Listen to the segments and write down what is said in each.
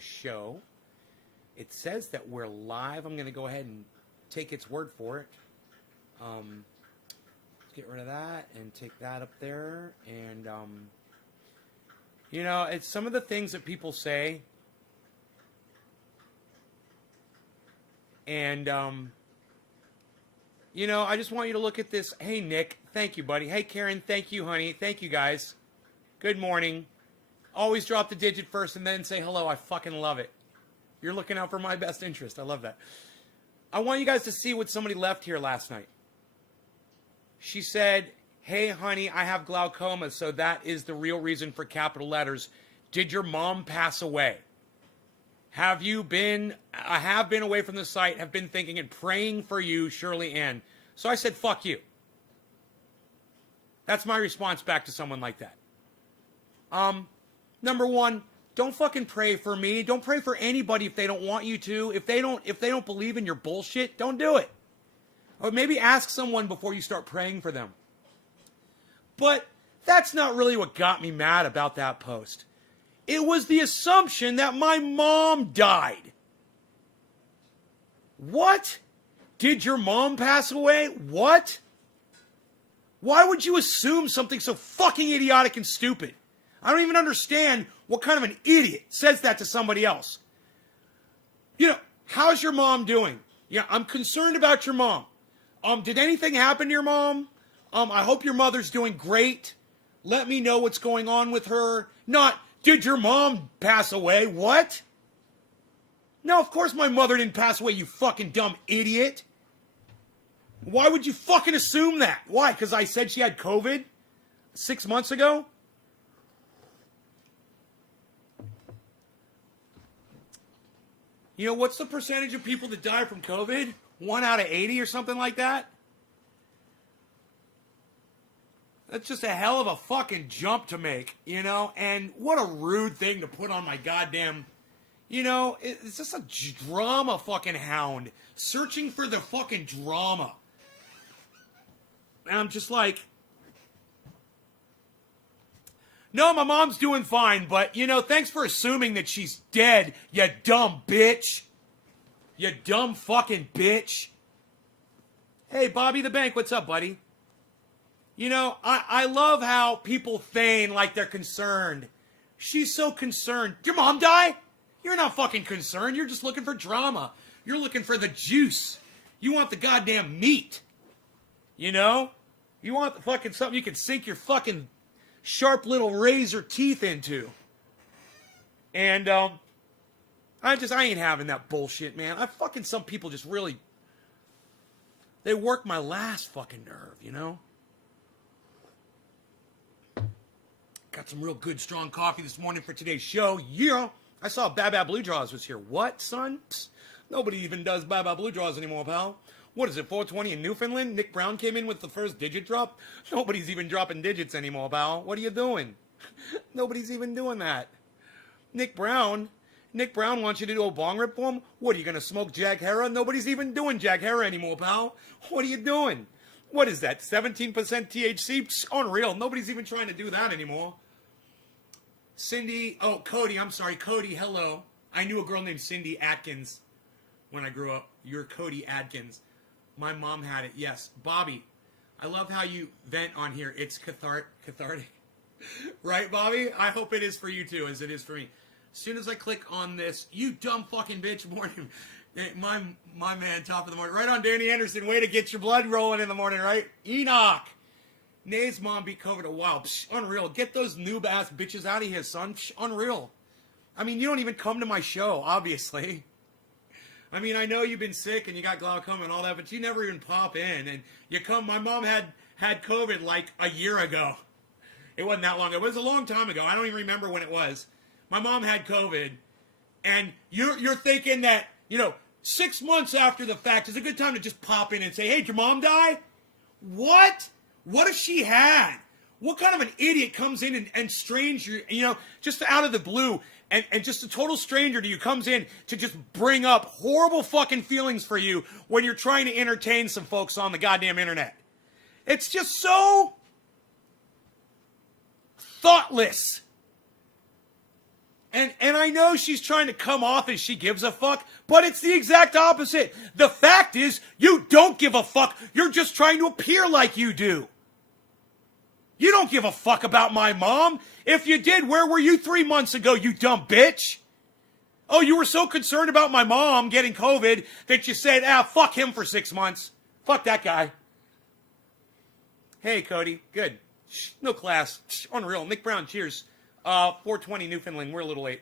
show. It says that we're live. I'm going to go ahead and take its word for it. Get rid of that and take that up there. And, it's some of the things that people say. And, I just want you to look at this. Hey, Nick. Thank you, buddy. Hey, Karen. Thank you, honey. Thank you, guys. Good morning. Always drop the digit first and then say hello. I fucking love it. You're looking out for my best interest. I love that. I want you guys to see what somebody left here last night. She said, hey, honey, I have glaucoma, so that is the real reason for capital letters. Did your mom pass away? I have been away from the site, have been thinking and praying for you, Shirley Ann. So I said, fuck you. That's my response back to someone like that. Number one, don't fucking pray for me. Don't pray for anybody if they don't want you to. If they don't believe in your bullshit, don't do it. Or maybe ask someone before you start praying for them. But that's not really what got me mad about that post. It was the assumption that my mom died. What? Did your mom pass away? What? Why would you assume something so fucking idiotic and stupid? I don't even understand what kind of an idiot says that to somebody else. How's your mom doing? Yeah, I'm concerned about your mom. Did anything happen to your mom? I hope your mother's doing great. Let me know what's going on with her. Not, did your mom pass away? What? No, of course my mother didn't pass away, you fucking dumb idiot. Why would you fucking assume that? Why? Because I said she had COVID 6 months ago? What's the percentage of people that die from COVID? 1 out of 80 or something like that? That's just a hell of a fucking jump to make, And what a rude thing to put on my goddamn... it's just a drama fucking hound. Searching for the fucking drama. And I'm just like... No, my mom's doing fine, but, thanks for assuming that she's dead, you dumb bitch. You dumb fucking bitch. Hey, Bobby the Bank, what's up, buddy? I love how people feign like they're concerned. She's so concerned. Did your mom die? You're not fucking concerned. You're just looking for drama. You're looking for the juice. You want the goddamn meat. You want the fucking something you can sink your fucking sharp little razor teeth into. And, I ain't having that bullshit, man. Some people just really, they work my last fucking nerve, Got some real good, strong coffee this morning for today's show. Yeah. I saw Baba Blue Draws was here. What, son? Psst. Nobody even does Baba Blue Draws anymore, pal. What is it, 420 in Newfoundland? Nick Brown came in with the first digit drop? Nobody's even dropping digits anymore, pal. What are you doing? Nobody's even doing that. Nick Brown wants you to do a bong rip for him? What, are you going to smoke Jack Hera? Nobody's even doing Jack Hera anymore, pal. What are you doing? What is that, 17% THC? Psst, unreal. Nobody's even trying to do that anymore. Cody, I'm sorry. Cody, hello. I knew a girl named Cindy Atkins when I grew up. You're Cody Atkins. My mom had it, yes. Bobby, I love how you vent on here. It's cathartic. Right, Bobby? I hope it is for you too, as it is for me. As soon as I click on this, you dumb fucking bitch, morning. My man, top of the morning. Right on, Danny Anderson. Way to get your blood rolling in the morning, right? Enoch. Nay's mom beat COVID a while. Psh, unreal. Get those noob-ass bitches out of here, son. Psh, unreal. You don't even come to my show, obviously. I know you've been sick and you got glaucoma and all that, but you never even pop in. And you come, my mom had COVID like a year ago. It wasn't that long ago. It was a long time ago. I don't even remember when it was. My mom had COVID. And you're thinking that, 6 months after the fact is a good time to just pop in and say, hey, did your mom die? What? What if she had? What kind of an idiot comes in and stranger, just out of the blue, and just a total stranger to you comes in to just bring up horrible fucking feelings for you when you're trying to entertain some folks on the goddamn internet. It's just so thoughtless. And I know she's trying to come off as she gives a fuck, but it's the exact opposite. The fact is, you don't give a fuck. You're just trying to appear like you do. You don't give a fuck about my mom. If you did, where were you 3 months ago, you dumb bitch? Oh, you were so concerned about my mom getting COVID that you said, fuck him for 6 months. Fuck that guy. Hey, Cody. Good. No class. Unreal. Nick Brown, cheers. 4:20 Newfoundland. We're a little late.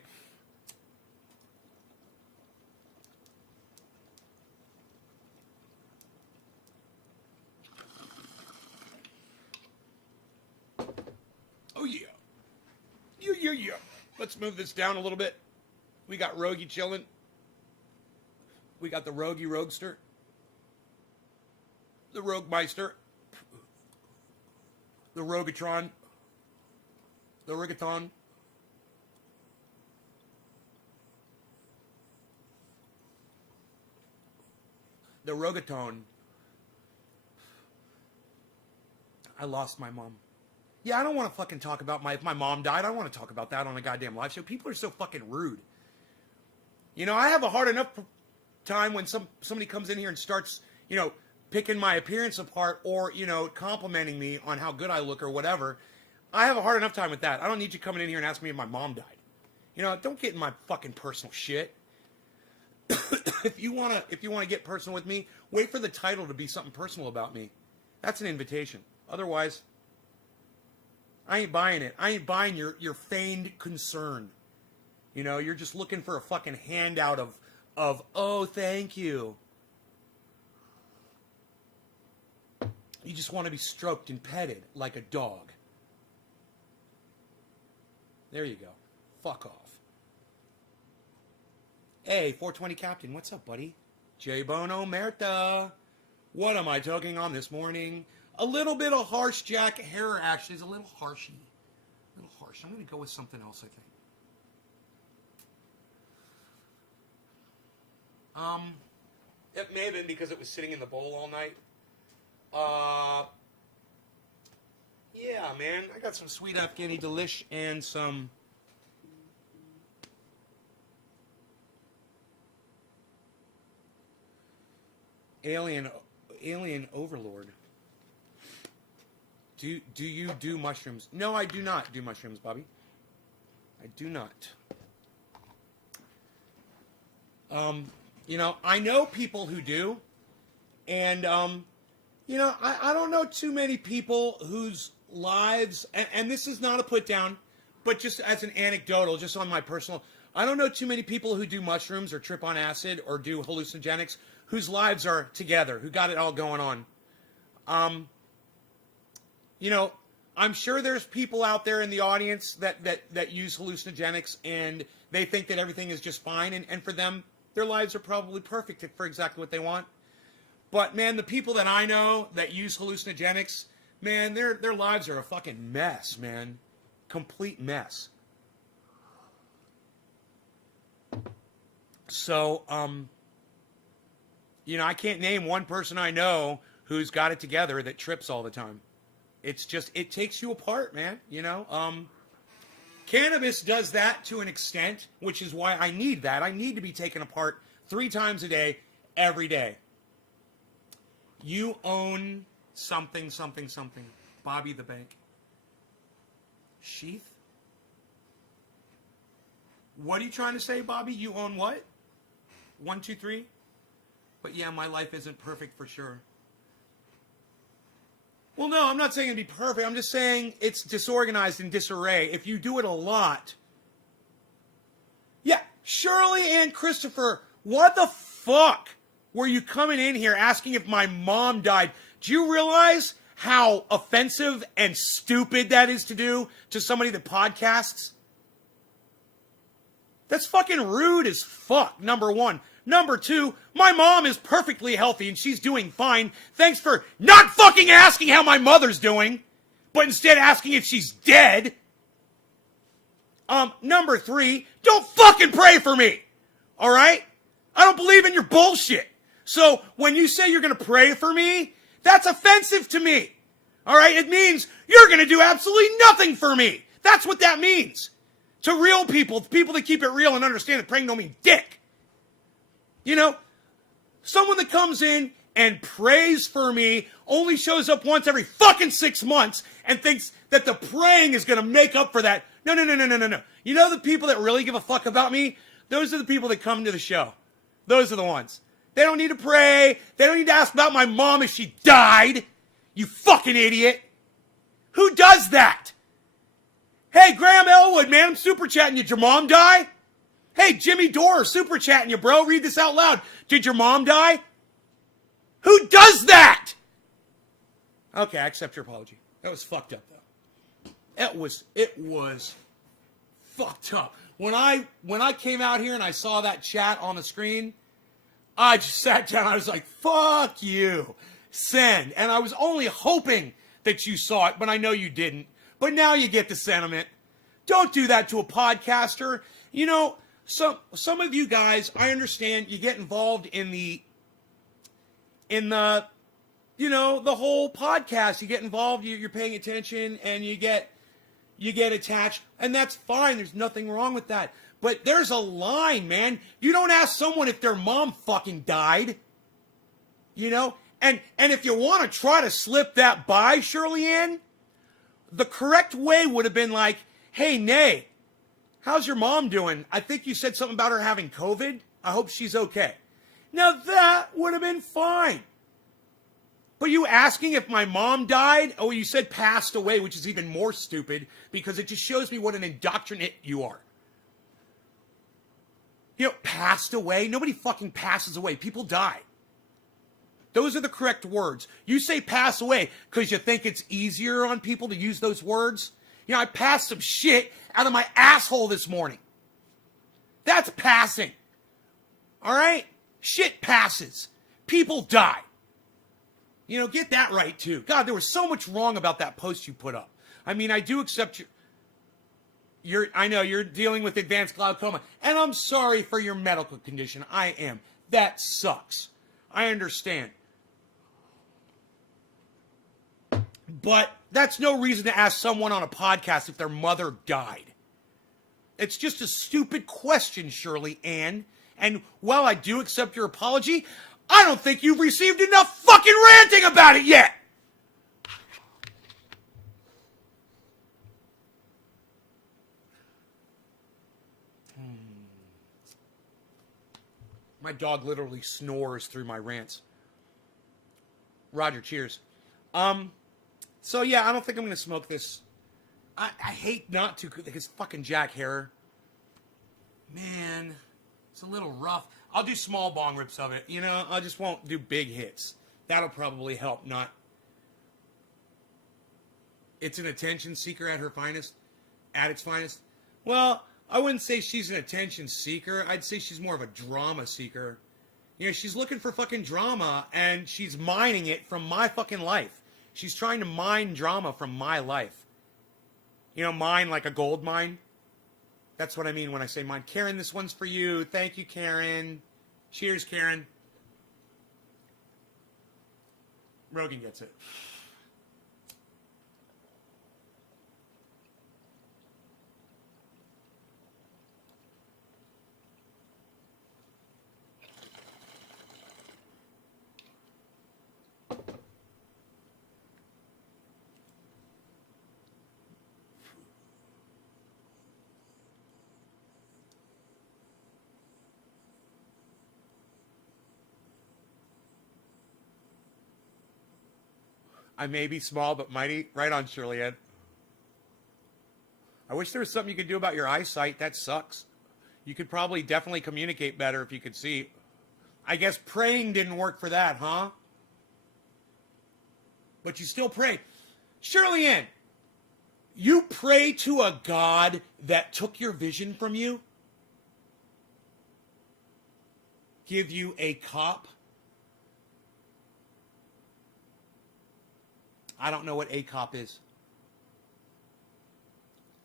Oh, yeah. Yeah. Let's move this down a little bit. We got Rogie chilling. We got the Rogie Roadster. The Rogue Meister. The Rogatron. The Rigaton. The Rogatone. I lost my mom. Yeah, I don't want to fucking talk about if my mom died. I don't want to talk about that on a goddamn live show. People are so fucking rude. You know, I have a hard enough time when somebody comes in here and starts, picking my appearance apart or, complimenting me on how good I look or whatever. I have a hard enough time with that. I don't need you coming in here and asking me if my mom died. Don't get in my fucking personal shit. If you wanna get personal with me, wait for the title to be something personal about me. That's an invitation. Otherwise, I ain't buying it. I ain't buying your feigned concern. You're just looking for a fucking handout of oh, thank you. You just want to be stroked and petted like a dog. There you go. Fuck off. Hey, 420 Captain, what's up, buddy? J Bono Merta. What am I talking on this morning? A little bit of harsh Jack hair actually is a little harshy. A little harsh. I'm going to go with something else, I think. It may have been because it was sitting in the bowl all night. Yeah, man. I got some sweet Afghani delish and some Alien Overlord. Do you do mushrooms? No, I do not do mushrooms, Bobby. I do not. I know people who do, and I don't know too many people whose lives, and this is not a put down, but just as an anecdotal, just on my personal, I don't know too many people who do mushrooms or trip on acid or do hallucinogenics whose lives are together, who got it all going on. I'm sure there's people out there in the audience that use hallucinogenics and they think that everything is just fine, and for them, their lives are probably perfect for exactly what they want. But man, the people that I know that use hallucinogenics, man, their lives are a fucking mess, man. Complete mess. So, I can't name one person I know who's got it together that trips all the time. It's just, it takes you apart, man, Cannabis does that to an extent, which is why I need that. I need to be taken apart 3 times a day, every day. You own something. Bobby the Bank. Sheath? What are you trying to say, Bobby? You own what? 1, 2, 3? But yeah, my life isn't perfect for sure. Well, no, I'm not saying it'd be perfect. I'm just saying it's disorganized and disarray. If you do it a lot. Yeah, Shirley and Christopher, what the fuck were you coming in here asking if my mom died? Do you realize how offensive and stupid that is to do to somebody that podcasts? That's fucking rude as fuck, number one. Number 2, my mom is perfectly healthy and she's doing fine. Thanks for not fucking asking how my mother's doing, but instead asking if she's dead. Number 3, don't fucking pray for me. All right? I don't believe in your bullshit. So when you say you're going to pray for me, that's offensive to me. All right? It means you're going to do absolutely nothing for me. That's what that means. To real people that keep it real and understand that praying don't mean dick. You know, someone that comes in and prays for me only shows up once every fucking 6 months and thinks that the praying is going to make up for that. No. You know the people that really give a fuck about me? Those are the people that come to the show. Those are the ones. They don't need to pray. They don't need to ask about my mom if she died. You fucking idiot. Who does that? Hey, Graham Elwood, man, I'm super chatting you. Did your mom die? Hey, Jimmy Dore, super chatting you, bro. Read this out loud. Did your mom die? Who does that? Okay, I accept your apology. That was fucked up, though. It was fucked up. When I came out here and I saw that chat on the screen, I just sat down. I was like, fuck you. Send. And I was only hoping that you saw it, but I know you didn't. But now you get the sentiment. Don't do that to a podcaster. You know, some of you guys, I understand you get involved in the you know, the whole podcast. You get involved, you're paying attention, and you get attached, and that's fine. There's nothing wrong with that. But there's a line, man. You don't ask someone if their mom fucking died. You know? And if you want to try to slip that by, Shirley Ann, the correct way would have been like, hey, Nay, how's your mom doing? I think you said something about her having COVID. I hope she's okay. Now that would have been fine. But you asking if my mom died? Oh, you said passed away, which is even more stupid because it just shows me what an indoctrinate you are. You know, passed away? Nobody fucking passes away. People die. Those are the correct words. You say pass away because you think it's easier on people to use those words. You know, I passed some shit out of my asshole this morning. That's passing. All right? Shit passes. People die. You know, get that right, too. God, there was so much wrong about that post you put up. I mean, I do accept I know you're dealing with advanced glaucoma, and I'm sorry for your medical condition. I am. That sucks. I understand. But that's no reason to ask someone on a podcast if their mother died. It's just a stupid question, Shirley Ann. And while I do accept your apology, I don't think you've received enough fucking ranting about it yet. My dog literally snores through my rants. Roger, cheers. So yeah, I don't think I'm going to smoke this. I hate not to, because fucking Jack Harrer. Man, it's a little rough. I'll do small bong rips of it. You know, I just won't do big hits. That'll probably help, not... It's an attention seeker at her finest. At its finest. Well, I wouldn't say she's an attention seeker. I'd say she's more of a drama seeker. You know, she's looking for fucking drama, and she's mining it from my fucking life. She's trying to mine drama from my life. You know, mine like a gold mine. That's what I mean when I say mine. Karen, this one's for you. Thank you, Karen. Cheers, Karen. Rogan gets it. I may be small, but mighty. Right on, Shirley Ed. I wish there was something you could do about your eyesight. That sucks. You could probably definitely communicate better if you could see. I guess praying didn't work for that, huh? But you still pray. Shirley Ann, you pray to a God that took your vision from you? Give you a cop? I don't know what ACOP is.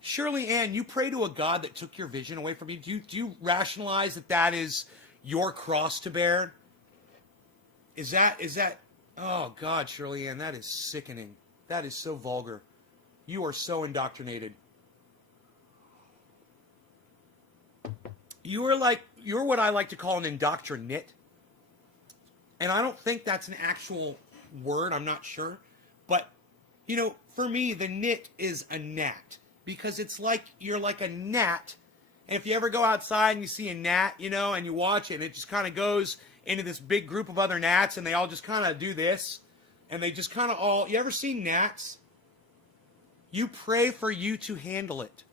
Shirley Ann, you pray to a God that took your vision away from you. Do you rationalize that is your cross to bear? Is that, oh God, Shirley Ann, that is sickening. That is so vulgar. You are so indoctrinated. you're what I like to call an indoctrinate. And I don't think that's an actual word. I'm not sure. But, you know, for me, the nit is a gnat. Because it's like, you're like a gnat. And if you ever go outside and you see a gnat, you know, and you watch it, and it just kind of goes into this big group of other gnats, and they all just kind of do this. And they just kind of all, you ever seen gnats? You pray for you to handle it.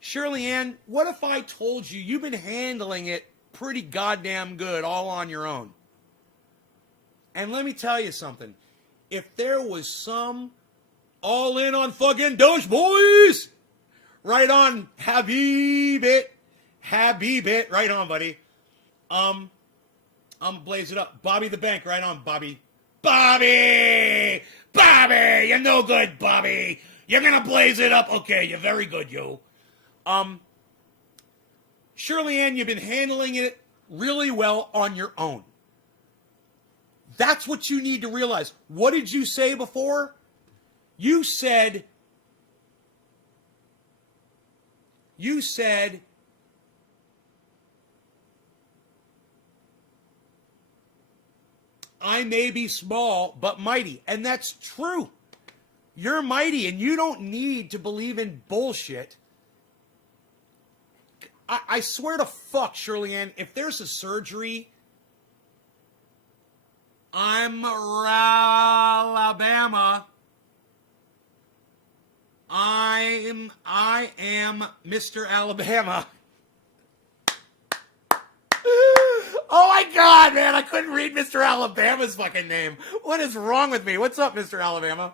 Shirley Ann, what if I told you you've been handling it pretty goddamn good all on your own? And let me tell you something. If there was some all in on fucking Doge boys, right on, Habib it, right on, buddy. I'm blaze it up. Bobby the Bank, right on, Bobby. Bobby, you're no good, Bobby. You're gonna blaze it up. Okay, you're very good, yo. Shirley Ann, you've been handling it really well on your own. That's what you need to realize. What did you say before? You said, I may be small, but mighty. And that's true. You're mighty, and you don't need to believe in bullshit. I swear to fuck, Shirley Ann, if there's a surgery, I'm Alabama. I am Mr. Alabama. Oh my God, man, I couldn't read Mr. Alabama's fucking name. What is wrong with me? What's up, Mr. Alabama?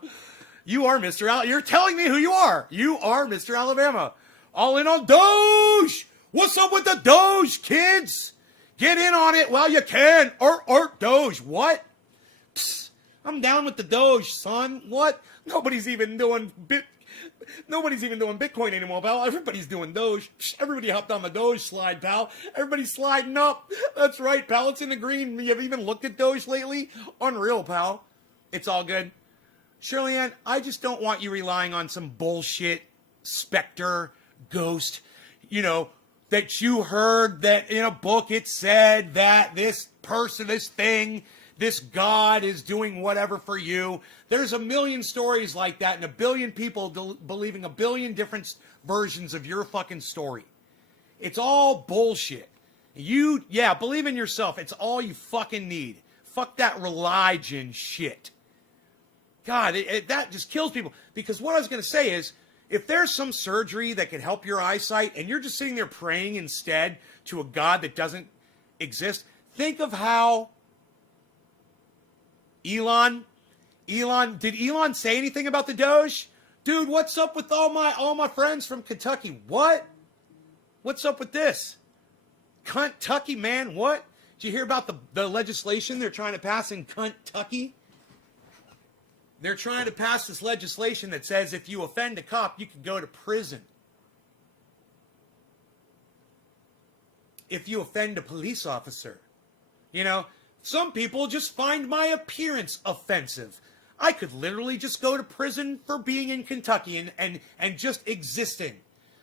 You are Mr. You're telling me who you are. You are Mr. Alabama. All in on Doge. What's up with the Doge, kids? Get in on it while you can. Doge. What? Psst, I'm down with the Doge, son. What? Nobody's even doing Bitcoin anymore, pal. Everybody's doing Doge. Everybody hopped on the Doge slide, pal. Everybody's sliding up. That's right, pal. It's in the green. You have even looked at Doge lately? Unreal, pal. It's all good. Shirley Ann, I just don't want you relying on some bullshit specter, ghost, you know, that you heard that in a book it said that this person, this thing, this God is doing whatever for you. There's a million stories like that and a billion people believing a billion different versions of your fucking story. It's all bullshit. Believe in yourself. It's all you fucking need. Fuck that religion shit. God, that just kills people. Because what I was going to say is, if there's some surgery that can help your eyesight and you're just sitting there praying instead to a God that doesn't exist, think of how did Elon say anything about the Doge? Dude, what's up with all my friends from Kentucky? What? What's up with this? Kentucky, man, what? Did you hear about the legislation they're trying to pass in Kentucky? They're trying to pass this legislation that says if you offend a cop, you can go to prison. If you offend a police officer. You know, some people just find my appearance offensive. I could literally just go to prison for being in Kentucky and just existing.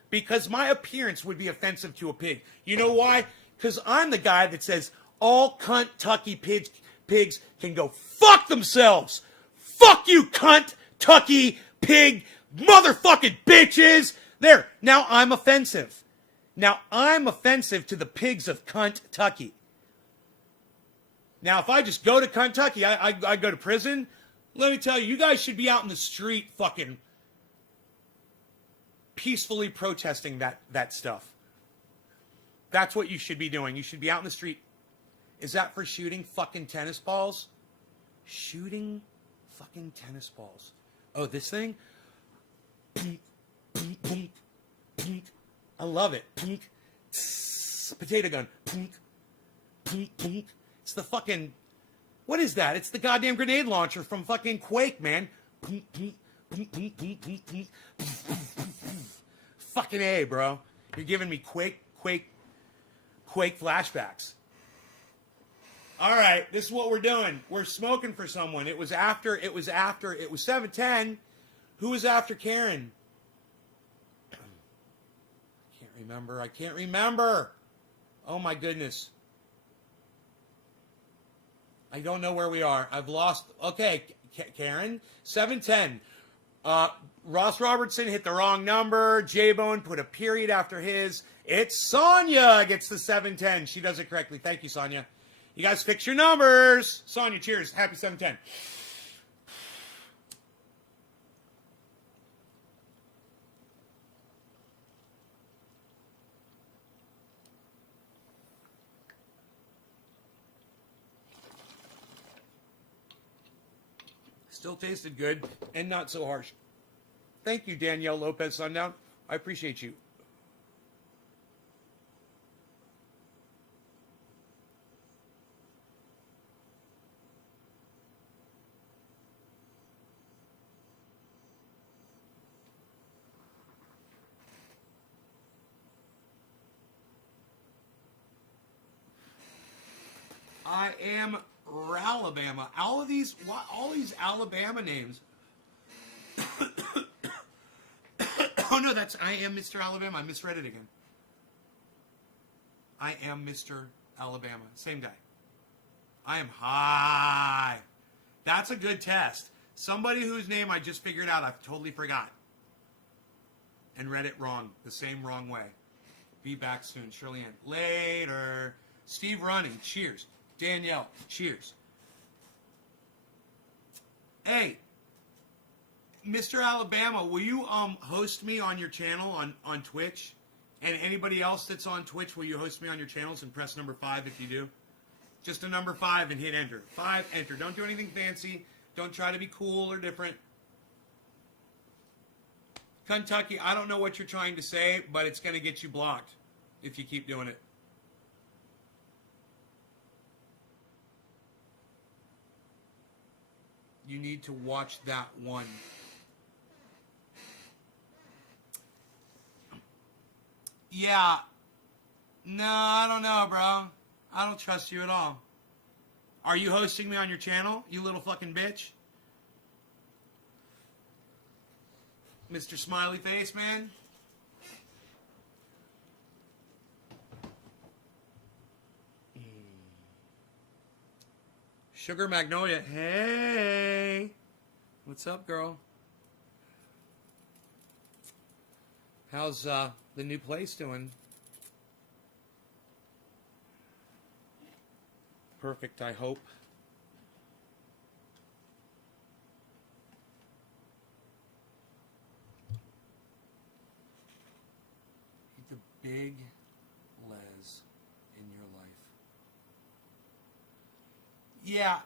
Because my appearance would be offensive to a pig. You know why? Because I'm the guy that says all Kentucky pigs can go fuck themselves. Fuck you, Kentucky pig motherfucking bitches. There. Now I'm offensive. Now I'm offensive to the pigs of Kentucky. Now if I just go to Kentucky, I go to prison. Let me tell you, you guys should be out in the street fucking peacefully protesting that stuff. That's what you should be doing. You should be out in the street. Is that for shooting fucking tennis balls? Shooting fucking tennis balls. Oh, this thing? I love it. Potato gun. It's the fucking... What is that? It's the goddamn grenade launcher from fucking Quake, man. Fucking A, bro. You're giving me Quake flashbacks. All right, this is what we're doing. We're smoking for someone. It was 7:10. Who was after Karen? remember. I can't remember. Oh my goodness. I don't know where we are. I've lost. Okay, Karen. 710. Ross Robertson hit the wrong number. J-Bone put a period after his. It's Sonia gets the 710. She does it correctly. Thank you, Sonia. You guys fix your numbers. Sonia, cheers. Happy 710. Still tasted good and not so harsh. Thank you, Danielle Lopez Sundown. I appreciate you. I am Alabama. All these Alabama names. Oh no, that's I am Mr. Alabama. I misread it again. I am Mr. Alabama. Same guy. I am high. That's a good test. Somebody whose name I just figured out, I've totally forgot. And read it wrong. The same wrong way. Be back soon. Shirley Ann. Later. Steve Running. Cheers. Danielle. Cheers. Hey, Mr. Alabama, will you host me on your channel on Twitch? And anybody else that's on Twitch, will you host me on your channels and press number 5 if you do? Just a number 5 and hit enter. 5, enter. Don't do anything fancy. Don't try to be cool or different. Kentucky, I don't know what you're trying to say, but it's going to get you blocked if you keep doing it. You need to watch that one. Yeah. No, I don't know, bro. I don't trust you at all. Are you hosting me on your channel, you little fucking bitch? Mr. Smiley Face, man? Sugar Magnolia. Hey. What's up, girl? How's the new place doing? Perfect, I hope. The big Les in your life. Yeah.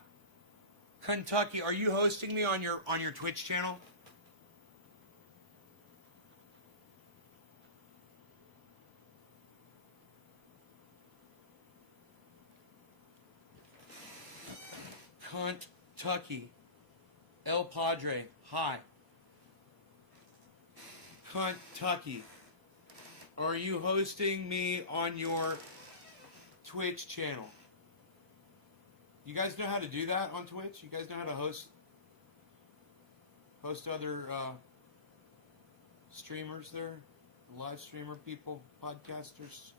Kentucky, are you hosting me on your Twitch channel? Kentucky. El Padre. Hi. Kentucky. Are you hosting me on your Twitch channel? You guys know how to do that on Twitch? You guys know how to host other streamers there? Live streamer people, podcasters,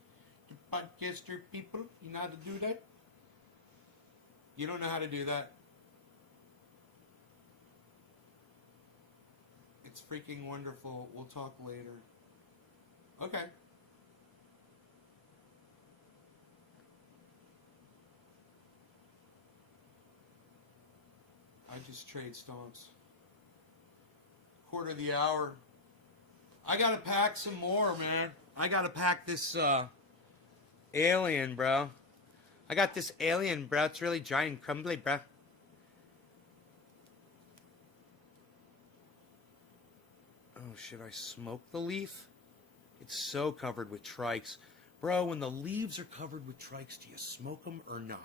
podcaster people? You know how to do that? You don't know how to do that? It's freaking wonderful. We'll talk later. Okay. I just trade stomps. Quarter of the hour. I gotta pack some more, man. I gotta pack this alien, bro. I got this alien, bro. It's really dry and crumbly, bro. Oh, should I smoke the leaf? It's so covered with trikes. Bro, when the leaves are covered with trikes, do you smoke them or not?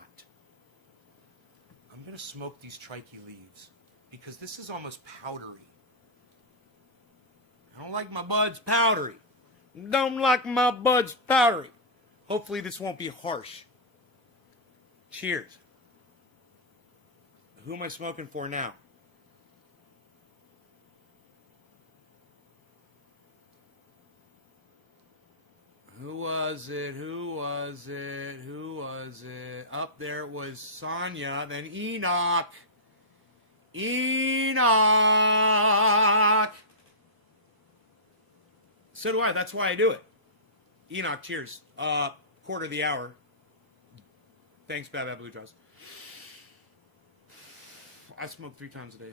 I'm going to smoke these trikey leaves because this is almost powdery. I don't like my buds powdery. Don't like my buds powdery. Hopefully this won't be harsh. Cheers. Who am I smoking for now? Who was it? Who was it? Who was it? Up there it was Sonya, then Enoch. Enoch! So do I. That's why I do it. Enoch, cheers. Quarter of the hour. Thanks, Bad Bad Blue Jaws. I smoke 3 times a day.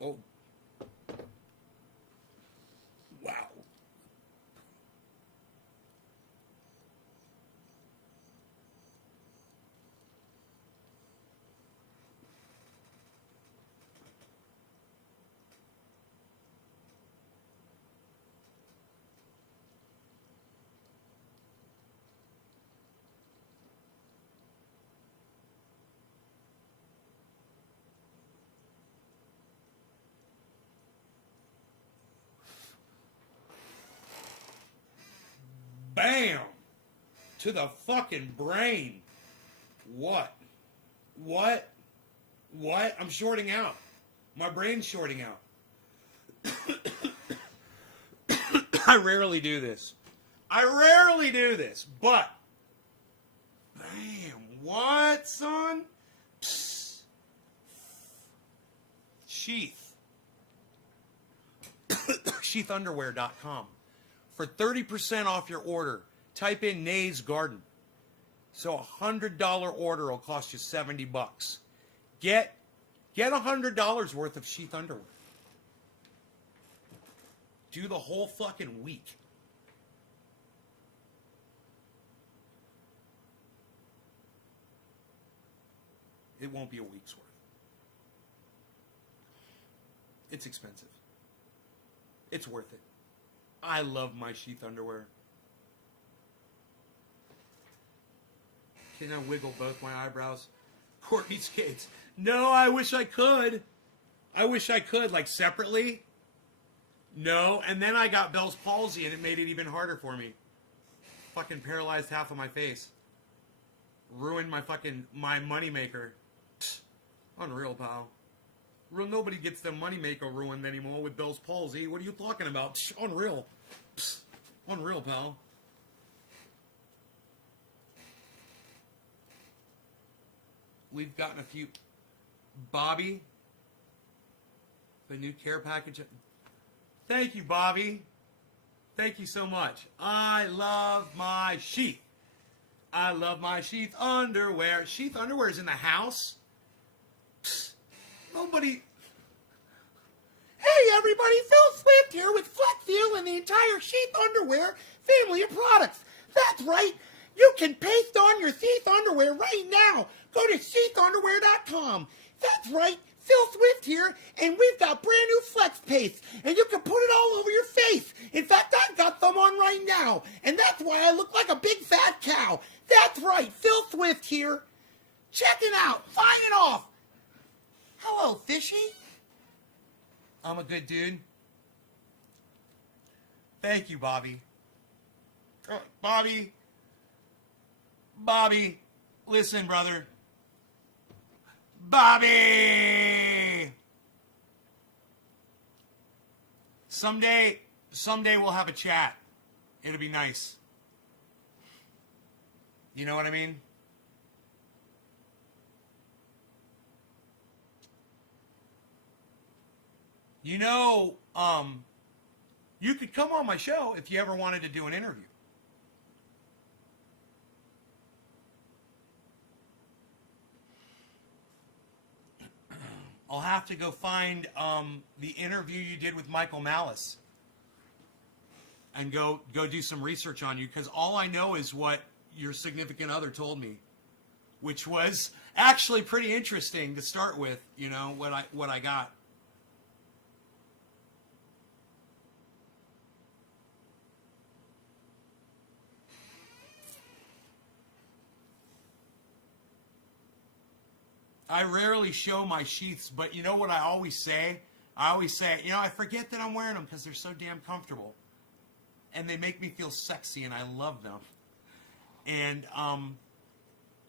Oh. Wow. Bam! To the fucking brain. What? What? What? I'm shorting out. My brain's shorting out. I rarely do this. But bam! What, son? Psst. Sheath. Sheathunderwear.com. For 30% off your order, type in Nay's Garden. So a $100 order will cost you $70. Get $100 worth of Sheath underwear. Do the whole fucking week. It won't be a week's worth. It's expensive. It's worth it. I love my Sheath underwear. Can I wiggle both my eyebrows? Courtney Skates. No, I wish I could. Like separately. No, and then I got Bell's palsy and it made it even harder for me. Fucking paralyzed half of my face. Ruined my moneymaker. Unreal, pal. Nobody gets their moneymaker ruined anymore with Bell's palsy. What are you talking about? Unreal. Unreal, pal. We've gotten a few. Bobby. The new care package. Thank you, Bobby. Thank you so much. I love my Sheath. I love my Sheath underwear. Sheath underwear is in the house. Nobody. Hey everybody, Phil Swift here with FlexSeal and the entire Sheath Underwear family of products. That's right, you can paste on your Sheath underwear right now. Go to sheathunderwear.com. That's right, Phil Swift here, and we've got brand new Flex Paste, and you can put it all over your face. In fact, I've got some on right now, and that's why I look like a big fat cow. That's right, Phil Swift here. Check it out, find it off. Hello, Fishy. I'm a good dude. Thank you, Bobby. Bobby, listen, brother. Bobby! Someday we'll have a chat. It'll be nice. You know what I mean? You know, you could come on my show if you ever wanted to do an interview. I'll have to go find the interview you did with Michael Malice and go do some research on you, because all I know is what your significant other told me, which was actually pretty interesting to start with, you know, what I got. I rarely show my sheaths, but you know what I always say? I always say, you know, I forget that I'm wearing them because they're so damn comfortable. And they make me feel sexy, and I love them. And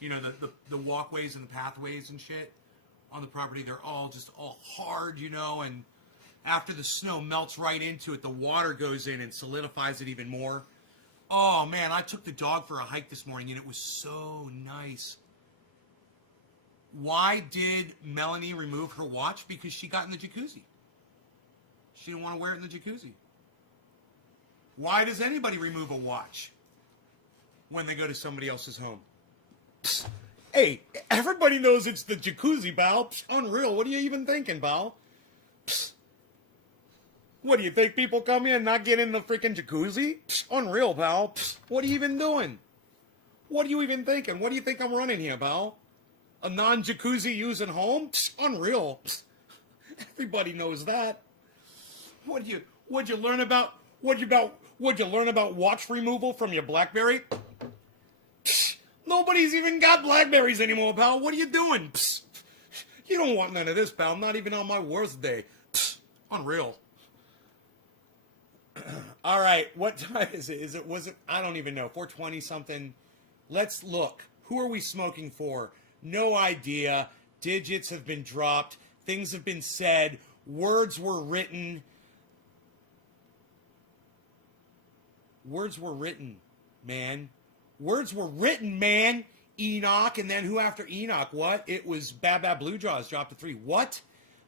You know, the walkways and the pathways and shit on the property, they're all hard, you know, and after the snow melts right into it, the water goes in and solidifies it even more. Oh, man, I took the dog for a hike this morning, and it was so nice. Why did Melanie remove her watch? Because she got in the jacuzzi. She didn't want to wear it in the jacuzzi. Why does anybody remove a watch when they go to somebody else's home? Psst. Hey, everybody knows it's the jacuzzi, pal. Psst. Unreal. What are you even thinking, pal? Psst. What do you think? People come in and not get in the freaking jacuzzi? Psst. Unreal, pal. Psst. What are you even doing? What are you even thinking? What do you think I'm running here, pal? A non-jacuzzi using home? Psst. Unreal. Psst. Everybody knows that. What'd you learn about watch removal from your BlackBerry? Psst. Nobody's even got BlackBerries anymore, pal. What are you doing? Psst. You don't want none of this, pal. Not even on my worst day. Psst. Unreal. All right, what time is it? Was it? I don't even know. 4:20 something. Let's look. Who are we smoking for? No idea. Digits have been dropped. Things have been said. Words were written. Words were written, man. Words were written, man. Enoch, and then who after Enoch? What? It was Bad Bad Blue Jaws dropped to 3. What?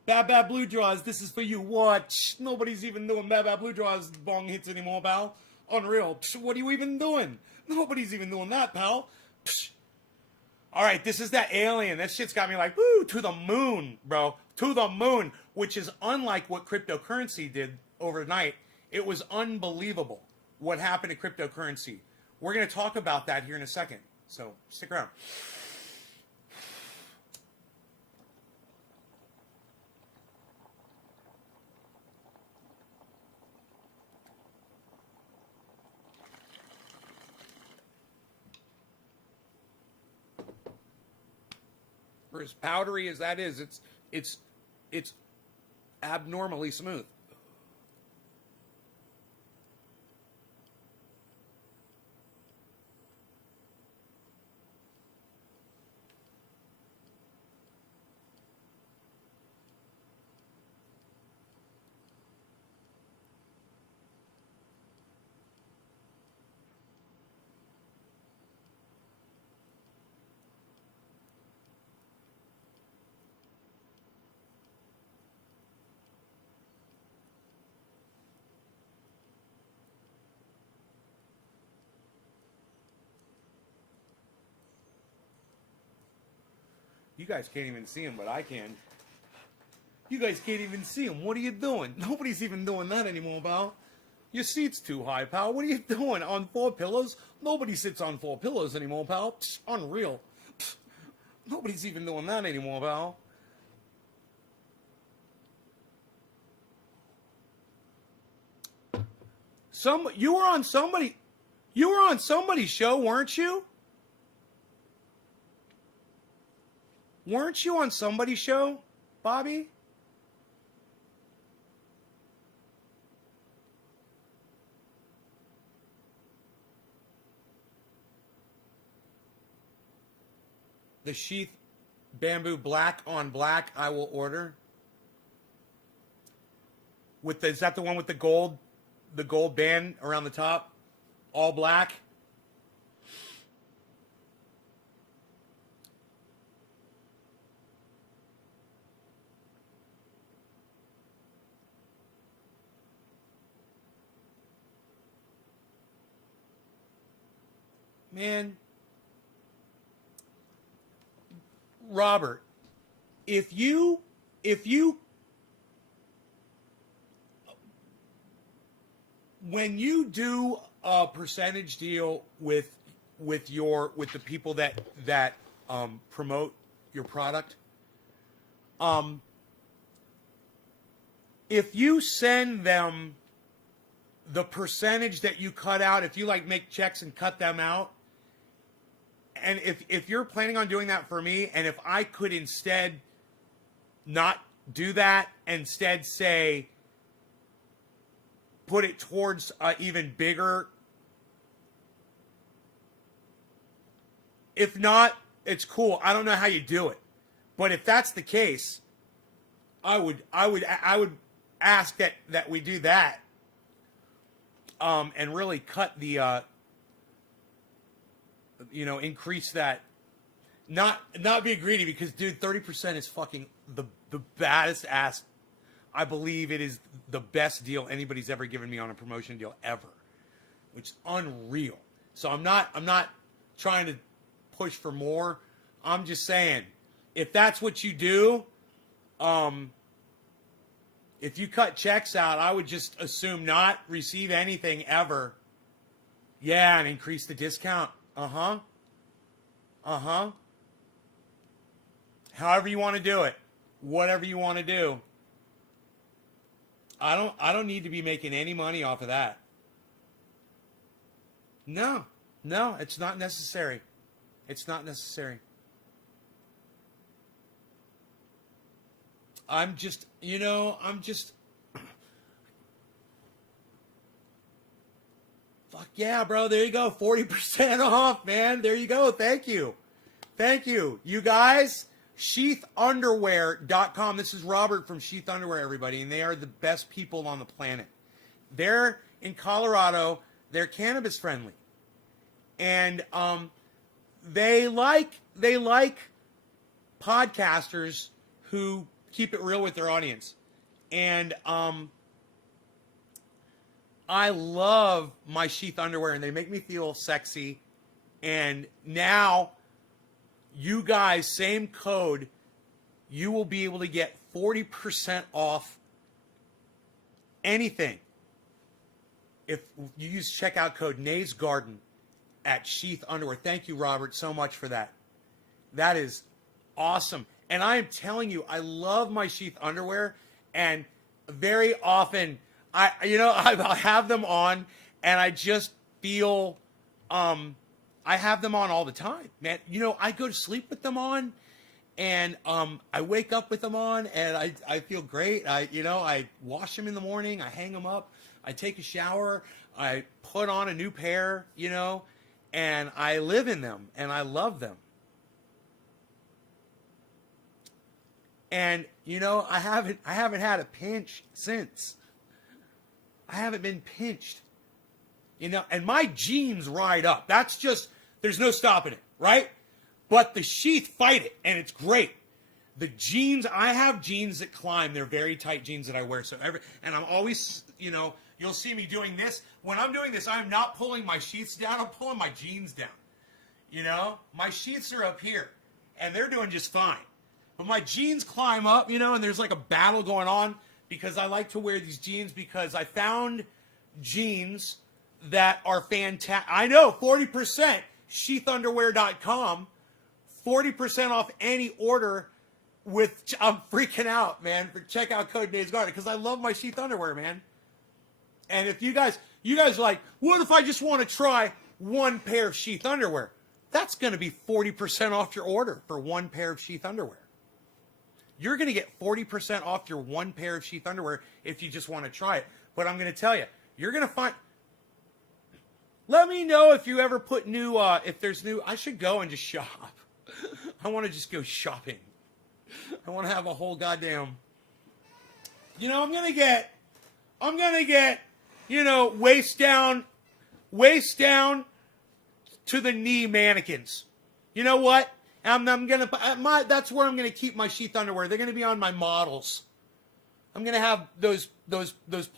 Bad Bad Blue Jaws, this is for you. What? Shh, nobody's even doing Bad Bad Blue Jaws bong hits anymore, pal. Unreal. Psh, what are you even doing? Nobody's even doing that, pal. Psh. All right, this is that alien. That shit's got me like, woo, to the moon, bro. To the moon, which is unlike what cryptocurrency did overnight. It was unbelievable what happened to cryptocurrency. We're going to talk about that here in a second, so stick around. For as powdery as that is, it's abnormally smooth. You guys can't even see him, but I can. You guys can't even see him. What are you doing? Nobody's even doing that anymore, pal. Your seat's too high, pal. What are you doing? On 4 pillows? Nobody sits on 4 pillows anymore, pal. Psh, unreal. Psh, nobody's even doing that anymore, pal. You were on somebody's show, weren't you? Weren't you on somebody's show, Bobby? The sheath bamboo black on black, I will order. Is that the one with the gold band around the top? All black? Man, Robert, if you when you do a percentage deal with the people that promote your product, if you send them the percentage that you cut out, if you like make checks and cut them out, and if you're planning on doing that for me, and if I could instead not do that, instead say, put it towards even bigger, if not it's cool. I don't know how you do it, but if that's the case, I would ask that we do that, and really cut the, increase that. Not be greedy, because dude, 30% is fucking the baddest ass. I believe it is the best deal anybody's ever given me on a promotion deal ever, which is unreal. So I'm not trying to push for more. I'm just saying, if that's what you do, if you cut checks out, I would just assume not receive anything ever. Yeah, and increase the discount. However you want to do it. Whatever you want to do. I don't need to be making any money off of that. No, it's not necessary. It's not necessary. I'm just fuck yeah, bro. There you go. 40% off, man. There you go. Thank you. You guys, sheathunderwear.com. This is Robert from Sheath Underwear, everybody, and they are the best people on the planet. They're in Colorado. They're cannabis friendly. And they like podcasters who keep it real with their audience. And I love my Sheath Underwear, and they make me feel sexy. And now, you guys, same code, you will be able to get 40% off anything if you use checkout code Nays Garden at Sheath Underwear. Thank you, Robert, so much for that. That is awesome. And I am telling you, I love my Sheath Underwear, and very often I have them on, and I just feel I have them on all the time, man. I go to sleep with them on, and I wake up with them on, and I feel great. I wash them in the morning, I hang them up, I take a shower, I put on a new pair, and I live in them, and I love them. And I haven't had a pinch since. I haven't been pinched. And my jeans ride up. That's just, there's no stopping it, right? But the sheath fight it, and it's great. The jeans, I have jeans that climb. They're very tight jeans that I wear. And I'm always, you'll see me doing this. When I'm doing this, I'm not pulling my sheaths down. I'm pulling my jeans down. My sheaths are up here, and they're doing just fine. But my jeans climb up, and there's like a battle going on, because I like to wear these jeans, because I found jeans that are fantastic. I know, 40%, sheathunderwear.com, 40% off any order with, I'm freaking out, man, for checkout code Nays Garden, because I love my Sheath Underwear, man. And if you guys are like, what if I just want to try one pair of Sheath Underwear? That's going to be 40% off your order for one pair of Sheath Underwear. You're going to get 40% off your one pair of Sheath Underwear if you just want to try it. But I'm going to tell you, you're going to find... Let me know if you ever put new... if there's new... I should go and just shop. I want to just go shopping. I want to have a whole goddamn... I'm going to get, waist down to the knee mannequins. You know what? I'm gonna that's where I'm gonna keep my Sheath Underwear. They're gonna be on my models. I'm gonna have those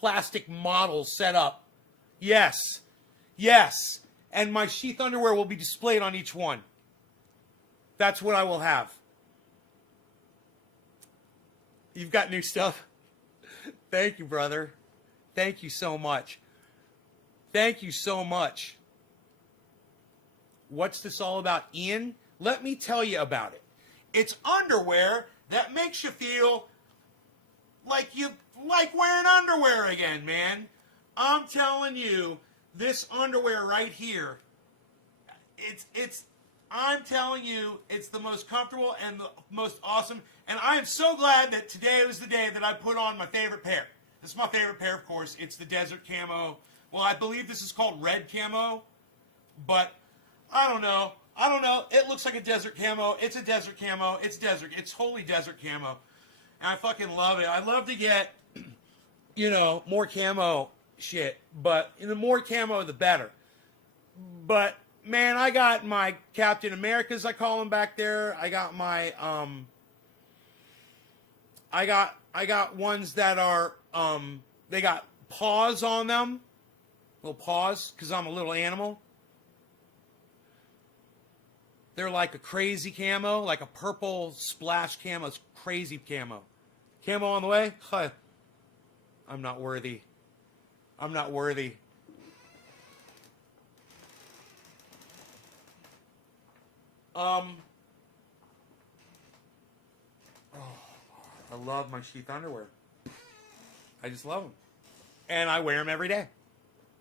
plastic models set up. Yes. And my Sheath Underwear will be displayed on each one. That's what I will have. You've got new stuff? Thank you, brother. Thank you so much. What's this all about, Ian? Let me tell you about it. It's underwear that makes you feel like you like wearing underwear again, man. I'm telling you, this underwear right here, I'm telling you, it's the most comfortable and the most awesome. And I am so glad that today was the day that I put on my favorite pair. This is my favorite pair, of course. It's the desert camo. Well, I believe this is called red camo, but I don't know. I don't know. It looks like a desert camo. It's a desert camo. It's desert. It's wholly desert camo. And I fucking love it. I love to get, more camo shit. But the more camo, the better. But, man, I got my Captain Americas, I call them back there. I got my, I got ones that are, they got paws on them. Little paws, because I'm a little animal. They're like a crazy camo, like a purple splash camo. It's crazy camo. Camo on the way? Huh. I'm not worthy. I'm not worthy. I love my sheath underwear. I just love them. And I wear them every day.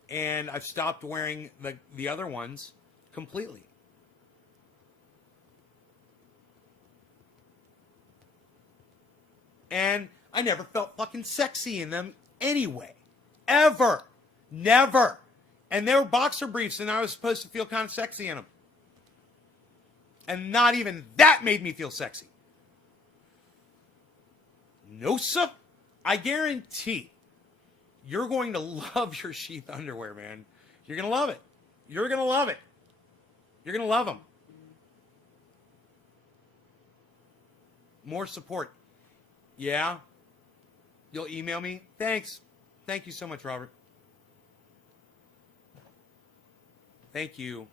And I've stopped wearing the other ones completely. And I never felt fucking sexy in them anyway. Ever. Never. And they were boxer briefs, and I was supposed to feel kind of sexy in them. And not even that made me feel sexy. No, sir. I guarantee you're going to love your sheath underwear, man. You're going to love it. You're going to love it. You're going to love them. More support. Yeah? You'll email me? Thanks. Thank you so much, Robert. Thank you.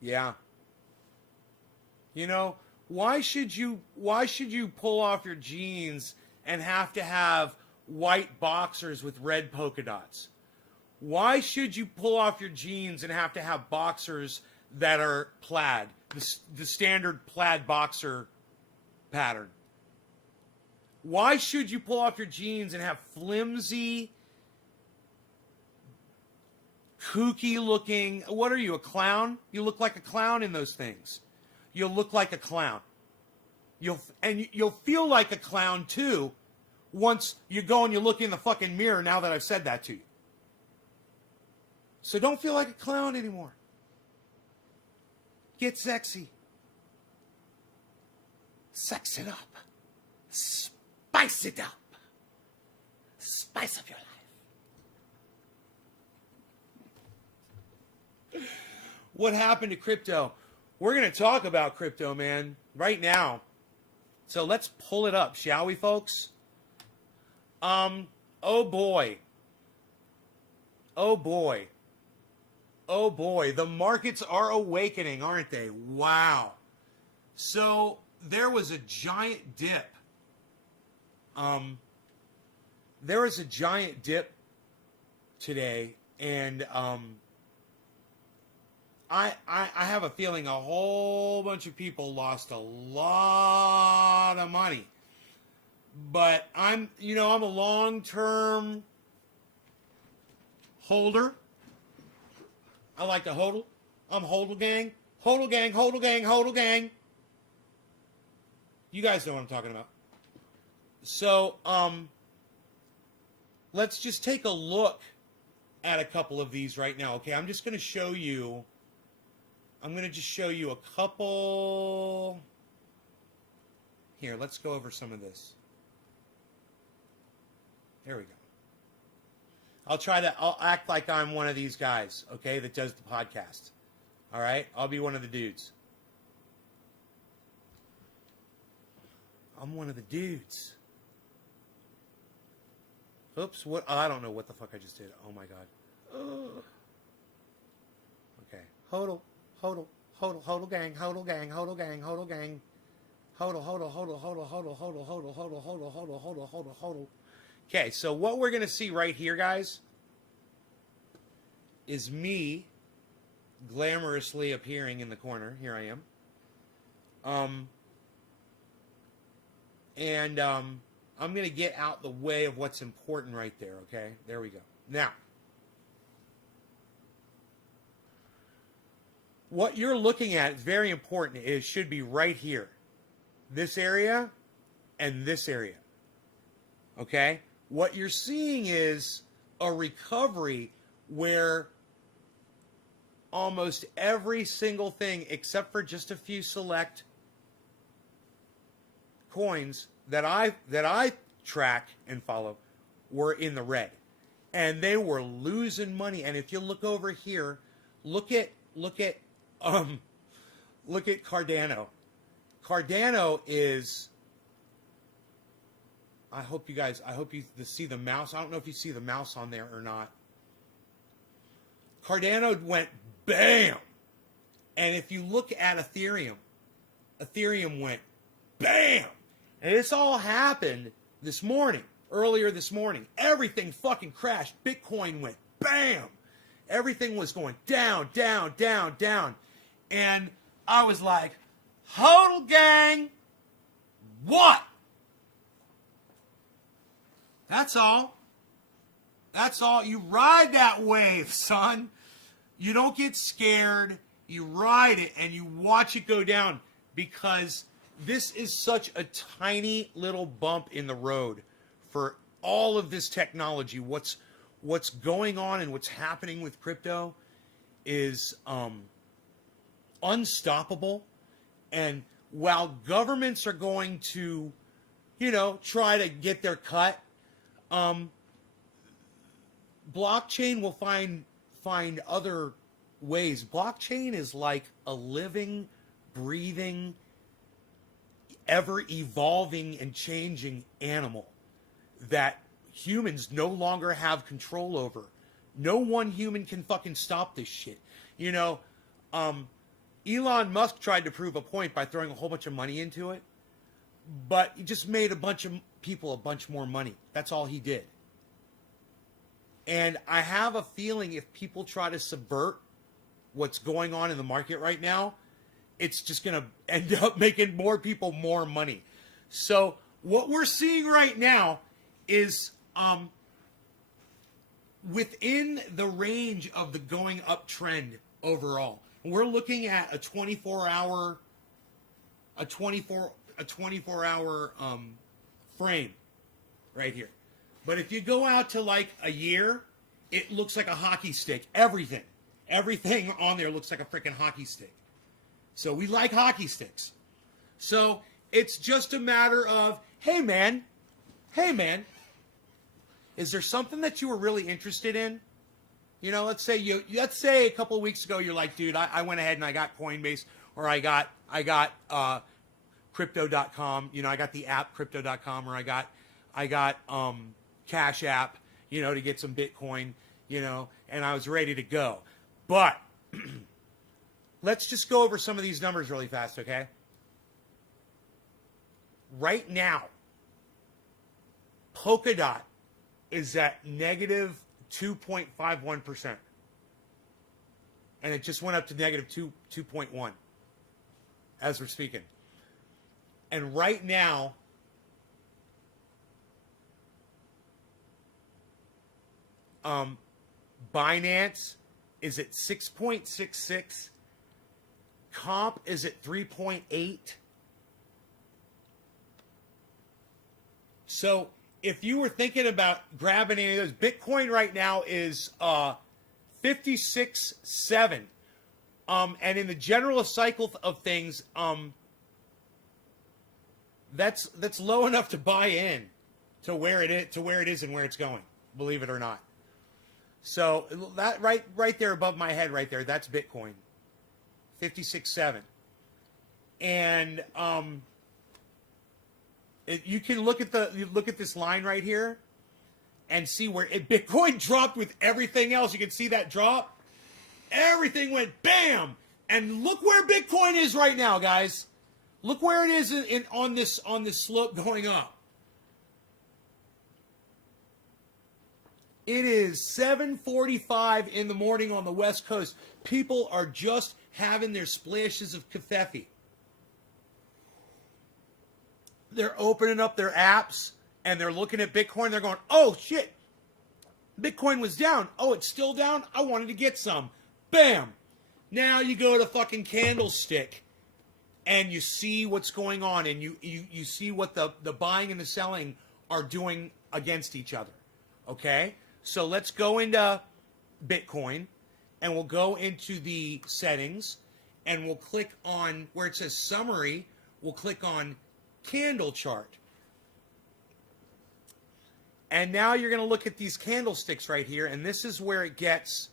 Yeah. Why should you pull off your jeans and have to have white boxers with red polka dots? Why should you pull off your jeans and have to have boxers that are plaid, the standard plaid boxer pattern? Why should you pull off your jeans and have flimsy, kooky looking, what are you, a clown? You look like a clown in those things. You'll look like a clown. You'll feel like a clown too once you go and you look in the fucking mirror now that I've said that to you. So don't feel like a clown anymore. Get sexy. Sex it up. Spice it up. Spice up your life. What happened to crypto? We're going to talk about crypto, man, right now. So let's pull it up, shall we, folks? Oh boy. Oh boy. Oh boy. The markets are awakening, aren't they? Wow. So there was a giant dip. There was a giant dip today, and I have a feeling a whole bunch of people lost a lot of money. But I'm a long-term holder. I like to hodl. I'm hodl gang. Hodl gang, hodl gang, hodl gang. You guys know what I'm talking about. So, let's just take a look at a couple of these right now. Okay, I'm just going to show you. I'm going to just show you a couple. Here, let's go over some of this. There we go. I'll act like I'm one of these guys, okay, that does the podcast. All right? I'll be one of the dudes. I'm one of the dudes. Oops, what? I don't know what the fuck I just did. Oh my god. Ugh. Okay. Hodl, hodl, hodl, hodl gang, hodl gang, hodl gang, hodl gang. Hodl, hodl, hodl, hodl, hodl, hodl, hodl, hodl, hodl, hodl, hodl, hodl, hodl. Okay, so what we're going to see right here, guys, is me glamorously appearing in the corner. Here I am. I'm going to get out the way of what's important right there, okay? There we go. Now, what you're looking at is very important. It should be right here. This area and this area. Okay? What you're seeing is a recovery where almost every single thing, except for just a few select coins that I track and follow, were in the red. And they were losing money. And if you look over here, look at Cardano. Cardano is, I hope you see the mouse. I don't know if you see the mouse on there or not. Cardano went bam. And if you look at Ethereum went bam. And this all happened this morning, earlier this morning. Everything fucking crashed. Bitcoin went bam. Everything was going down, down, down, down. And I was like, Hodl gang, what? That's all. That's all. You ride that wave, son. You don't get scared. You ride it and you watch it go down, because this is such a tiny little bump in the road for all of this technology. What's going on and what's happening with crypto is unstoppable. And while governments are going to, try to get their cut, blockchain will find other ways. Blockchain is like a living, breathing, ever evolving and changing animal that humans no longer have control over. No one human can fucking stop this shit. Elon Musk tried to prove a point by throwing a whole bunch of money into it, but he just made a bunch of people a bunch more money. That's all he did. And I have a feeling if people try to subvert what's going on in the market right now, it's just going to end up making more people more money. So what we're seeing right now is within the range of the going up trend overall. We're looking at a 24-hour frame right here. But if you go out to like a year, it looks like a hockey stick. Everything on there looks like a freaking hockey stick. So we like hockey sticks. So it's just a matter of, hey man, is there something that you were really interested in? Let's say a couple of weeks ago you're like, dude, I went ahead and I got Coinbase, or I got crypto.com, I got the app crypto.com, or I got Cash App, to get some Bitcoin, and I was ready to go. But let's just go over some of these numbers really fast, okay? Right now, Polkadot is at negative 2.51%. And it just went up to negative 2.1 as we're speaking. And right now, Binance is at 6.66. Comp is at 3.8. So if you were thinking about grabbing any of those, Bitcoin right now is 56.7. And in the general cycle of things, that's low enough to buy in to where it is and where it's going, believe it or not. So that right there above my head right there, that's Bitcoin. 56.7. And you can look at this line right here and see where Bitcoin dropped with everything else. You can see that drop. Everything went bam. And look where Bitcoin is right now, guys. Look where it is on this slope going up. It is 7:45 in the morning on the West Coast. People are just having their splashes of kefefe. They're opening up their apps and they're looking at Bitcoin. They're going, oh shit, Bitcoin was down. Oh, it's still down? I wanted to get some. Bam. Now you go to fucking candlestick and you see what's going on, and you see what the buying and the selling are doing against each other. Okay? So let's go into Bitcoin, and we'll go into the settings, and we'll click on where it says summary. We'll click on candle chart. And now you're going to look at these candlesticks right here, and this is where it gets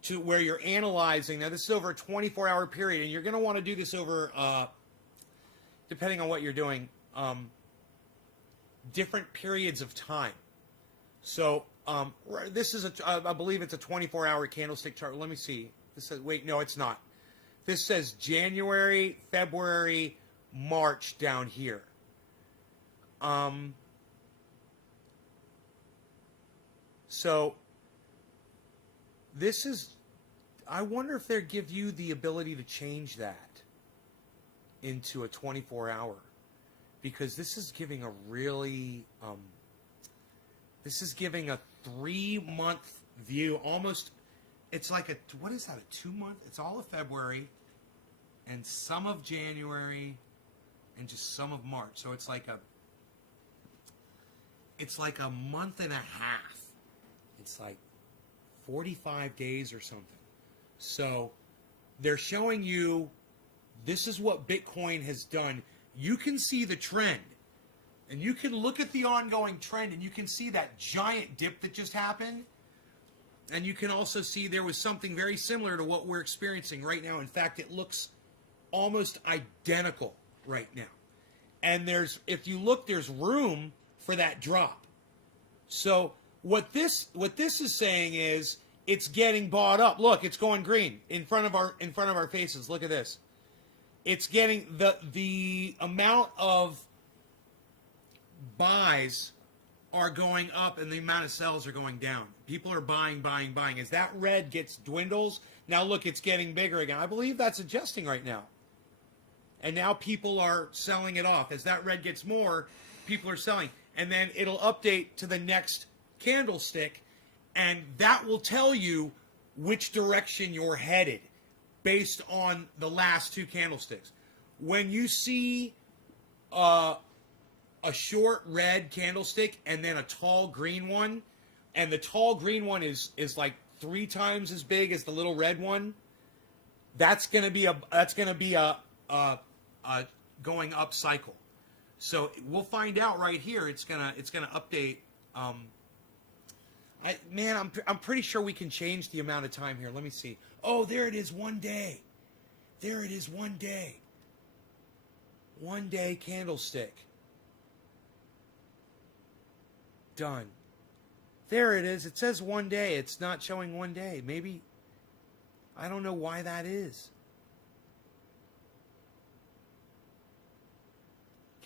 to where you're analyzing. Now, this is over a 24-hour period, and you're going to want to do this over, depending on what you're doing, different periods of time. So this is, I believe it's a 24-hour candlestick chart. Let me see. This says, wait, no, it's not. This says January, February, March down here. So this is, I wonder if they give you the ability to change that into a 24-hour, because this is giving a really, this is giving a 3-month view, almost. It's like a, what is that, a 2-month? It's all of February and some of January and just some of March. So it's like a month and a half. It's like 45 days or something. So they're showing you, this is what Bitcoin has done. You can see the trend, and you can look at the ongoing trend, and you can see that giant dip that just happened. And you can also see there was something very similar to what we're experiencing right now. In fact, it looks almost identical right now. And there's, if you look, there's room for that drop. So what this is saying is it's getting bought up. Look, it's going green in front of our faces. Look at this. It's getting the amount of buys are going up and the amount of sells are going down. People are buying. As that red dwindles, now look, it's getting bigger again. I believe that's adjusting right now. And now people are selling it off. As that red gets more, people are selling. And then it'll update to the next candlestick, and that will tell you which direction you're headed based on the last 2 candlesticks. When you see a short red candlestick and then a tall green one, and the tall green one is like 3 times as big as the little red one, that's going to be a going up cycle. So we'll find out right here. It's gonna update. I'm pretty sure we can change the amount of time here. Let me see. Oh, there it is. 1 day. There it is. 1 day. 1 day candlestick. Done. There it is. It says 1 day. It's not showing 1 day. Maybe, I don't know why that is.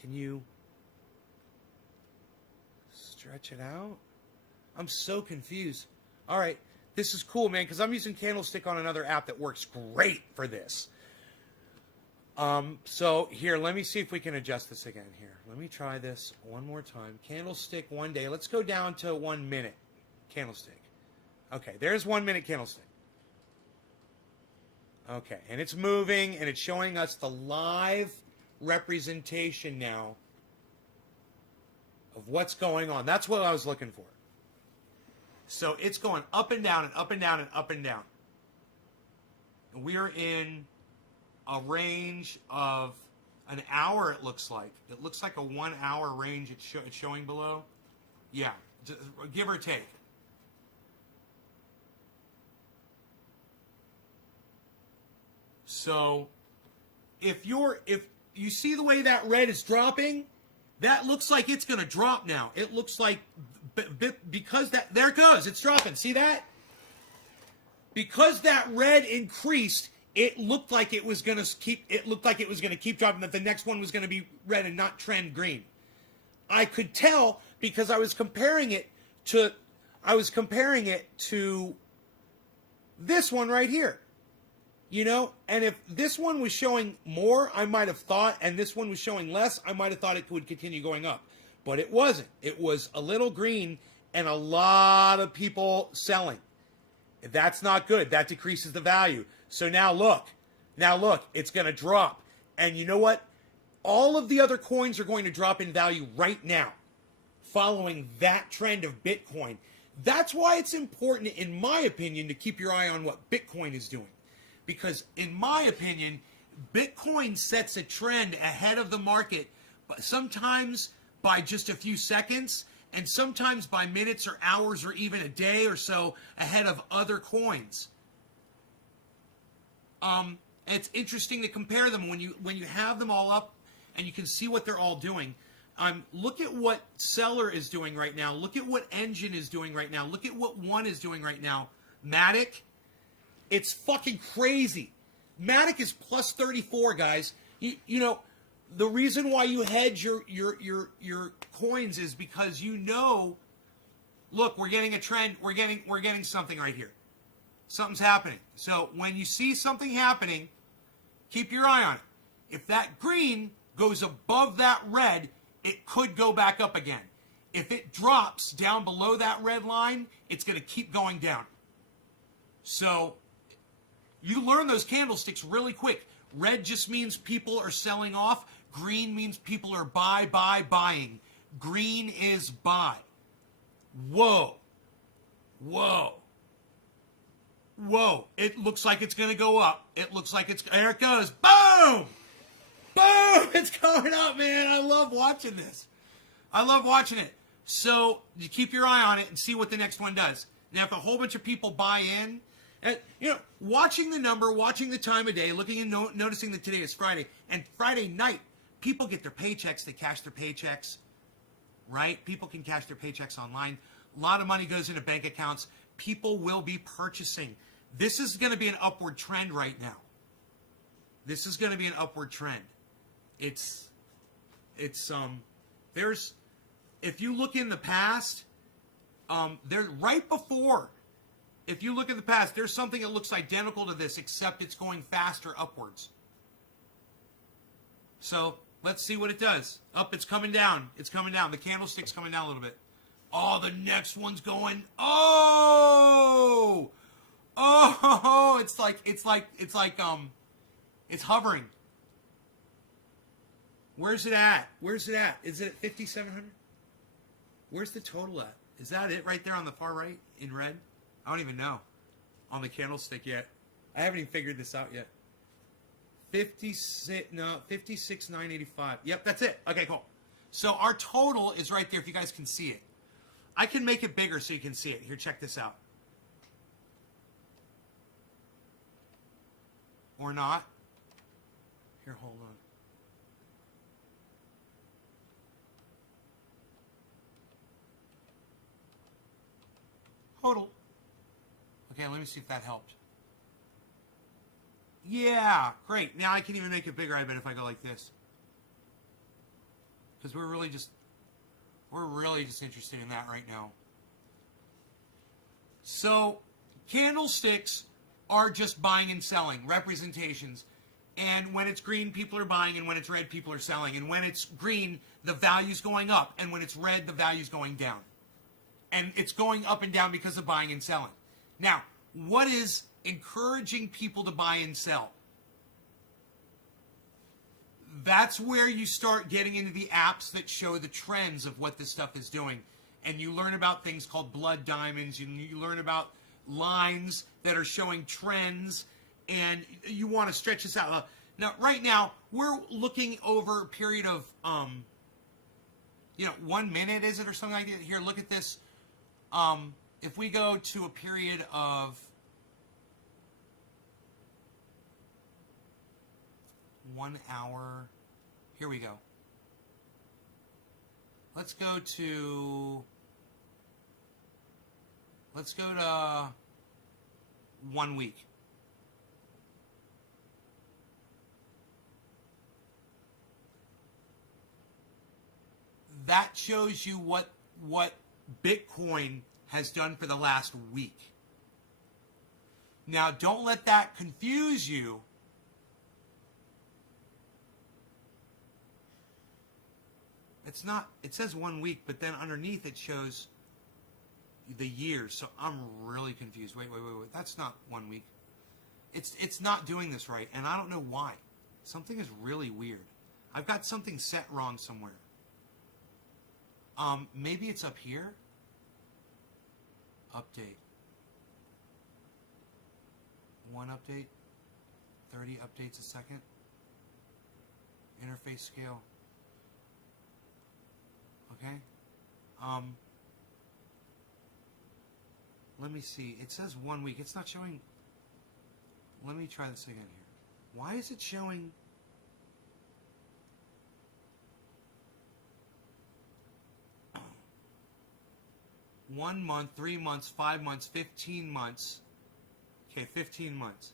Can you stretch it out? I'm so confused. All right. This is cool, man, because I'm using Candlestick on another app that works great for this. So here, let me see if we can adjust this again here. Let me try this one more time. Candlestick 1 day. Let's go down to 1 minute candlestick. Okay, there's 1 minute candlestick. Okay, and it's moving, and it's showing us the live representation now of what's going on. That's what I was looking for. So it's going up and down and up and down and up and down. And we are in a range of an hour, it looks like. It looks like a 1 hour range it's showing below. Yeah, give or take. So if you see the way that red is dropping, that looks like it's going to drop now. It looks like because that, there it goes, it's dropping. See that? Because that red increased, it looked like it was going to keep dropping, that the next one was going to be red and not trend green. I could tell because I was comparing it to this one right here. You know, and if this one was showing more, I might have thought, and this one was showing less, I might have thought it would continue going up. But it wasn't. It was a little green and a lot of people selling. That's not good. That decreases the value. So now look, it's going to drop. And you know what? All of the other coins are going to drop in value right now, following that trend of Bitcoin. That's why it's important, in my opinion, to keep your eye on what Bitcoin is doing. Because, in my opinion, Bitcoin sets a trend ahead of the market, but sometimes by just a few seconds, and sometimes by minutes or hours or even a day or so ahead of other coins. It's interesting to compare them when you have them all up and you can see what they're all doing. Look at what Seller is doing right now. Look at what Engine is doing right now. Look at what One is doing right now. Matic, it's fucking crazy. Matic is plus 34, guys. You know, the reason why you hedge your coins is because you know, look, we're getting a trend. We're getting something right here. Something's happening. So when you see something happening, keep your eye on it. If that green goes above that red, it could go back up again. If it drops down below that red line, it's going to keep going down. So you learn those candlesticks really quick. Red just means people are selling off. Green means people are buying. Green is buy. Whoa. Whoa. Whoa. It looks like it's going to go up. It looks like it's... There it goes. Boom! Boom! It's going up, man. I love watching this. I love watching it. So you keep your eye on it and see what the next one does. Now, if a whole bunch of people buy in... And, you know, watching the number, watching the time of day, looking and noticing that today is Friday, and Friday night, people get their paychecks, they cash their paychecks, right? People can cash their paychecks online. A lot of money goes into bank accounts. People will be purchasing. This is going to be an upward trend right now. This is going to be an upward trend. There's, if you look in the past, there right before, if you look at the past, there's something that looks identical to this, except it's going faster upwards. So let's see what it does. Up, it's coming down. It's coming down. The candlestick's coming down a little bit. Oh, the next one's going. Oh, it's hovering. Where's it at? Is it at 5,700? Where's the total at? Is that it right there on the far right in red? I don't even know on the candlestick yet. I haven't even figured this out yet. 56,985. Yep, that's it. Okay, cool. So our total is right there if you guys can see it. I can make it bigger so you can see it. Here, check this out. Or not. Here, hold on. Hodl. Okay, let me see if that helped. Yeah, great. Now I can even make it bigger, I bet, if I go like this. Because we're really just interested in that right now. So, candlesticks are just buying and selling, representations. And when it's green, people are buying, and when it's red, people are selling. And when it's green, the value's going up, and when it's red, the value's going down. And it's going up and down because of buying and selling. Now, what is encouraging people to buy and sell? That's where you start getting into the apps that show the trends of what this stuff is doing. And you learn about things called blood diamonds. You learn about lines that are showing trends. And you want to stretch this out. Now, right now, we're looking over a period of, 1 minute, is it, or something like that? Here, look at this. If we go to a period of 1 hour, here we go. Let's go to 1 week. That shows you what Bitcoin has done for the last week. Now, don't let that confuse you. It's not, it says 1 week, but then underneath it shows the years. So I'm really confused. Wait. That's not 1 week. It's not doing this right, and I don't know why. Something is really weird. I've got something set wrong somewhere. Maybe it's up here. Update. 1 update. 30 updates a second. Interface scale. Okay. Let me see. It says 1 week. It's not showing. Let me try this again here. Why is it showing? One month, 3 months, 5 months, 15 months. Okay, 15 months.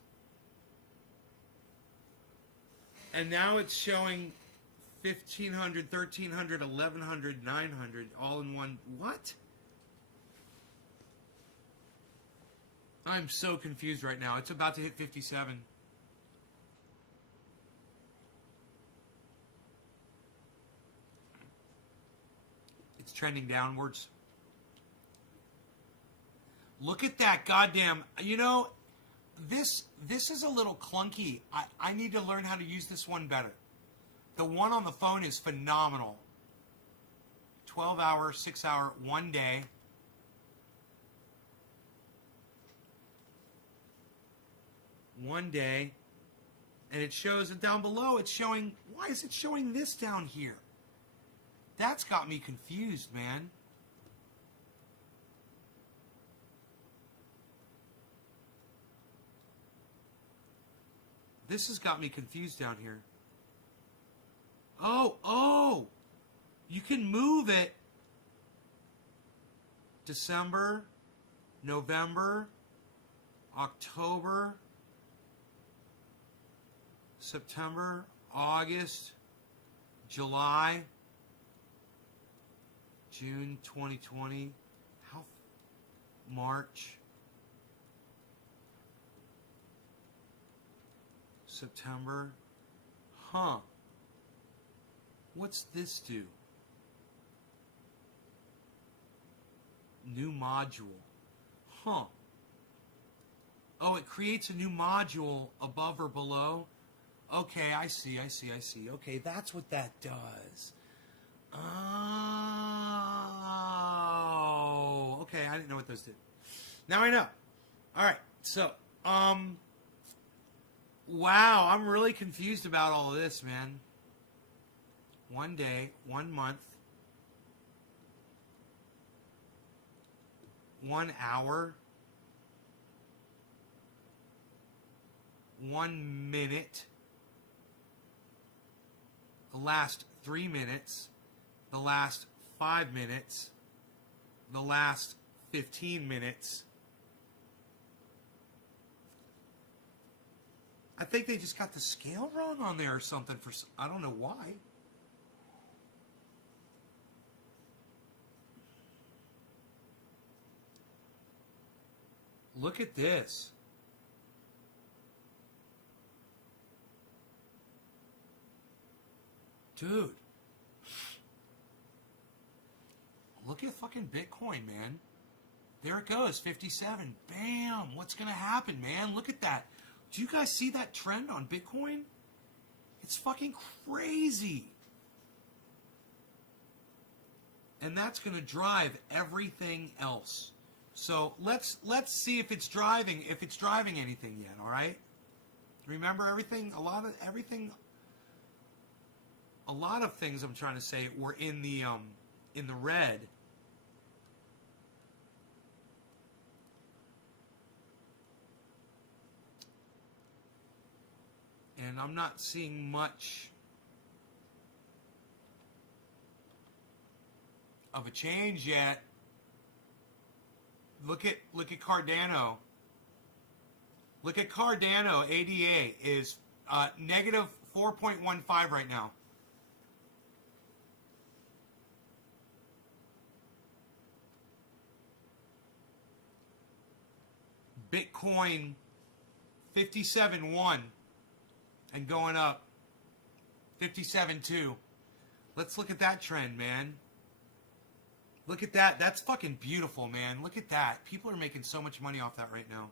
And now it's showing 1,500, 1,300, 1,100, 900 all in one. What? I'm so confused right now. It's about to hit 57. It's trending downwards. Look at that goddamn, you know, this is a little clunky. I need to learn how to use this one better. The one on the phone is phenomenal. 12 hour, 6 hour, 1 day. One day. And it shows it down below. It's showing, why is it showing this down here? That's got me confused, man. This has got me confused down here. Oh! You can move it. December, November, October, September, August, July, June 2020, March, September. Huh. What's this do? New module. Huh. Oh, it creates a new module above or below. Okay, I see. Okay, that's what that does. Oh, okay, I didn't know what those did. Now I know. All right, so, wow, I'm really confused about all of this, man. 1 day, 1 month, 1 hour, 1 minute, the last 3 minutes, the last 5 minutes, the last 15 minutes. I think they just got the scale wrong on there or something. I don't know why. Look at this. Dude. Look at fucking Bitcoin, man. There it goes, 57. Bam! What's going to happen, man? Look at that. Do you guys see that trend on Bitcoin? It's fucking crazy. And that's going to drive everything else. So let's see if it's driving anything yet, all right? Remember everything, a lot of things I'm trying to say were in the red. And I'm not seeing much of a change yet. Look at Cardano. Look at Cardano. ADA is negative 4.15 right now. Bitcoin 57.1 and going up 57.2. Let's look at that trend, man. Look at that. That's fucking beautiful, man. Look at that. People are making so much money off that right now.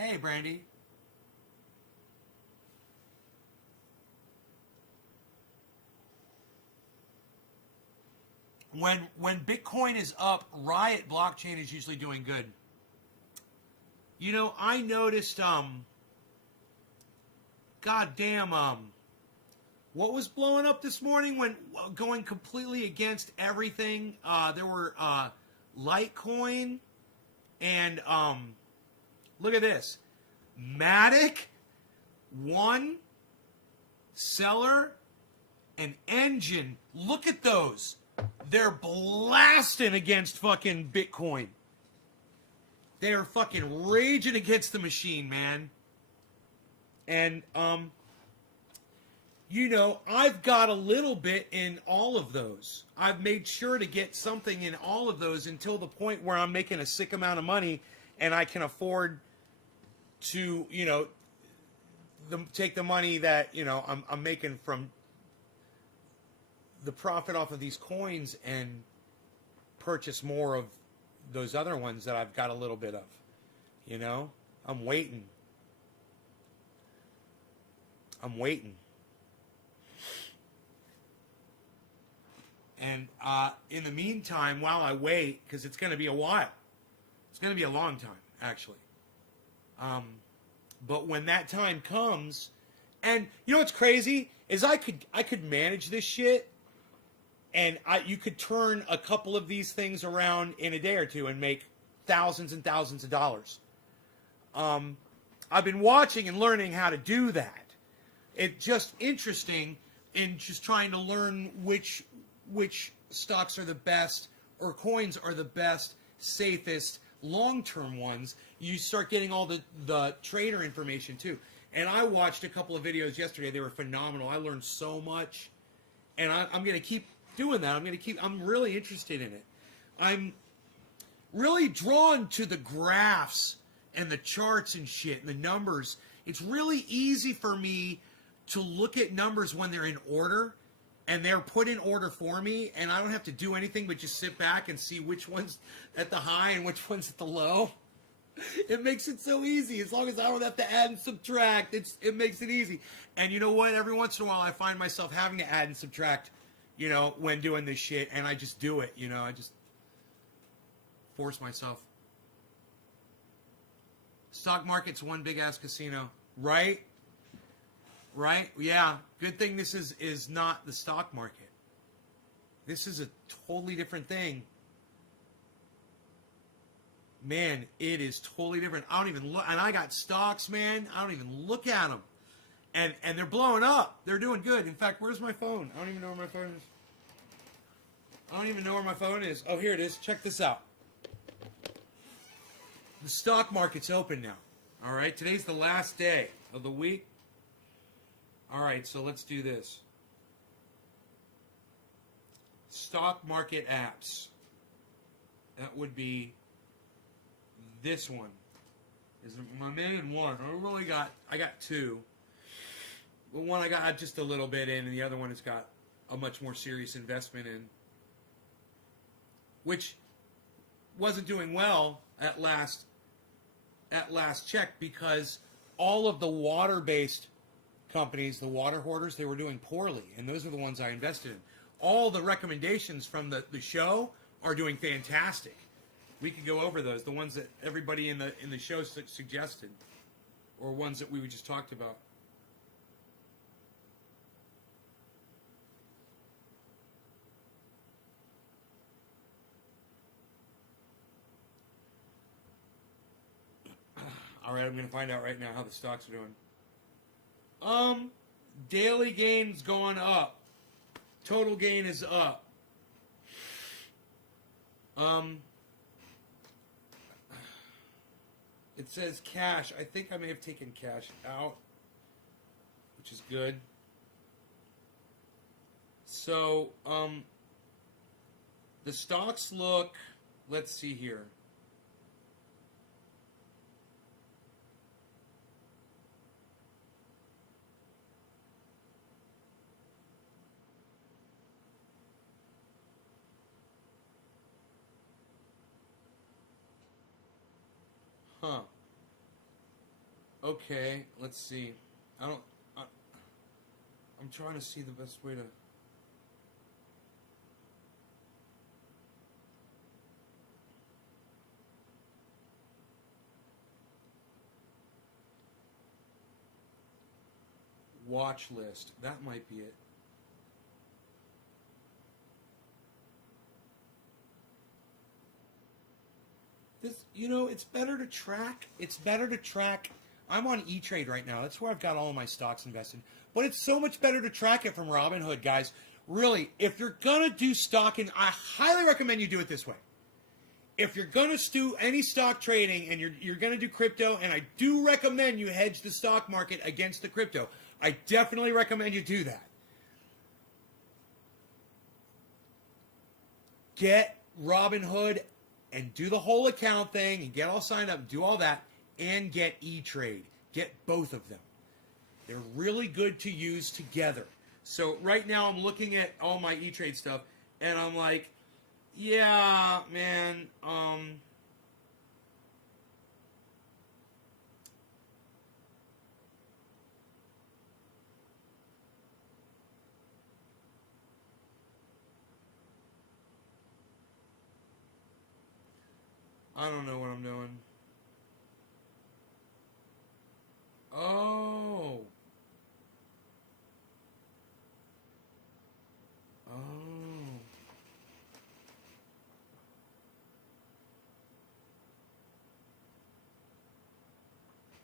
Hey, Brandy. When Bitcoin is up, Riot blockchain is usually doing good. You know, I noticed goddamn what was blowing up this morning when going completely against everything. There were Litecoin and look at this. Matic, One, Seller, and Engine. Look at those. They're blasting against fucking Bitcoin. They are fucking raging against the machine, man. And, you know, I've got a little bit in all of those. I've made sure to get something in all of those until the point where I'm making a sick amount of money and I can afford to, you know, take the money that, you know, I'm making from the profit off of these coins and purchase more of those other ones that I've got a little bit of. You know, I'm waiting. And in the meantime, while I wait, because it's going to be a while, it's going to be a long time, actually. But when that time comes, and you know what's crazy is I could manage this shit. And you could turn a couple of these things around in a day or two and make thousands and thousands of dollars. I've been watching and learning how to do that. It's just interesting in just trying to learn which stocks are the best or coins are the best, safest, long-term ones. You start getting all the trader information too. And I watched a couple of videos yesterday. They were phenomenal. I learned so much. And I'm going to keep doing that. I'm really interested in it. I'm really drawn to the graphs and the charts and shit and the numbers. It's really easy for me to look at numbers when they're in order and they're put in order for me, and I don't have to do anything but just sit back and see which one's at the high and which one's at the low. It makes it so easy. As long as I don't have to add and subtract, it makes it easy. And you know what? Every once in a while I find myself having to add and subtract, you know, when doing this shit, and I just do it, you know, I just force myself. Stock market's one big ass casino, right? Right? Yeah. Good thing this is not the stock market. This is a totally different thing. Man, it is totally different. I don't even look, and I got stocks, man. I don't even look at them. And they're blowing up. They're doing good. In fact, where's my phone? I don't even know where my phone is. Oh, here it is. Check this out. The stock market's open now. All right. Today's the last day of the week. All right. So let's do this. Stock market apps. That would be this one. Is my main one. I got two. But one I got just a little bit in, and the other one has got a much more serious investment in, which wasn't doing well at last check, because all of the water-based companies, the water hoarders, they were doing poorly, and those are the ones I invested in. All the recommendations from the show are doing fantastic. We could go over those, the ones that everybody in the show suggested, or ones that we just talked about. All right, I'm going to find out right now how the stocks are doing. Daily gain's gone up. Total gain is up. It says cash. I think I may have taken cash out, which is good. So, the stocks look, let's see here. Huh. Okay, let's see. I don't. I, I'm trying to see the best way to. Watch list. That might be it. This, it's better to track. It's better to track. I'm on E-Trade right now. That's where I've got all of my stocks invested. But it's so much better to track it from Robinhood, guys. Really, if you're gonna do stocking, I highly recommend you do it this way. If you're gonna do any stock trading and you're gonna do crypto, and I do recommend you hedge the stock market against the crypto. I definitely recommend you do that. Get Robinhood and do the whole account thing and get all signed up, do all that, and get E-Trade. Get both of them. They're really good to use together. So right now I'm looking at all my E-Trade stuff, and I'm like, yeah, man, I don't know what I'm doing. Oh. Oh.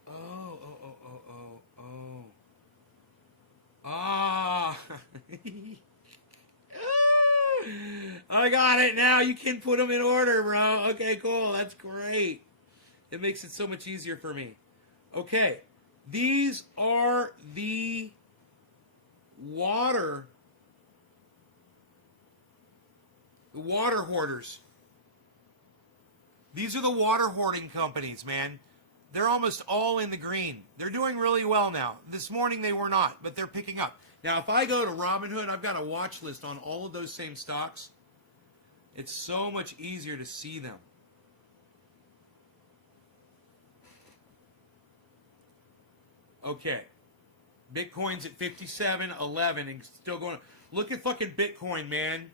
Oh, oh, oh, oh, oh, oh. Ah. I got it now. You can put them in order, bro. Okay, cool. That's great. It makes it so much easier for me. Okay. These are the water hoarders. These are the water hoarding companies, man. They're almost all in the green. They're doing really well now. This morning they were not, but they're picking up. Now, if I go to Robinhood, I've got a watch list on all of those same stocks. It's so much easier to see them. Okay. Bitcoin's at 57.11 and still going. Look at fucking Bitcoin, man.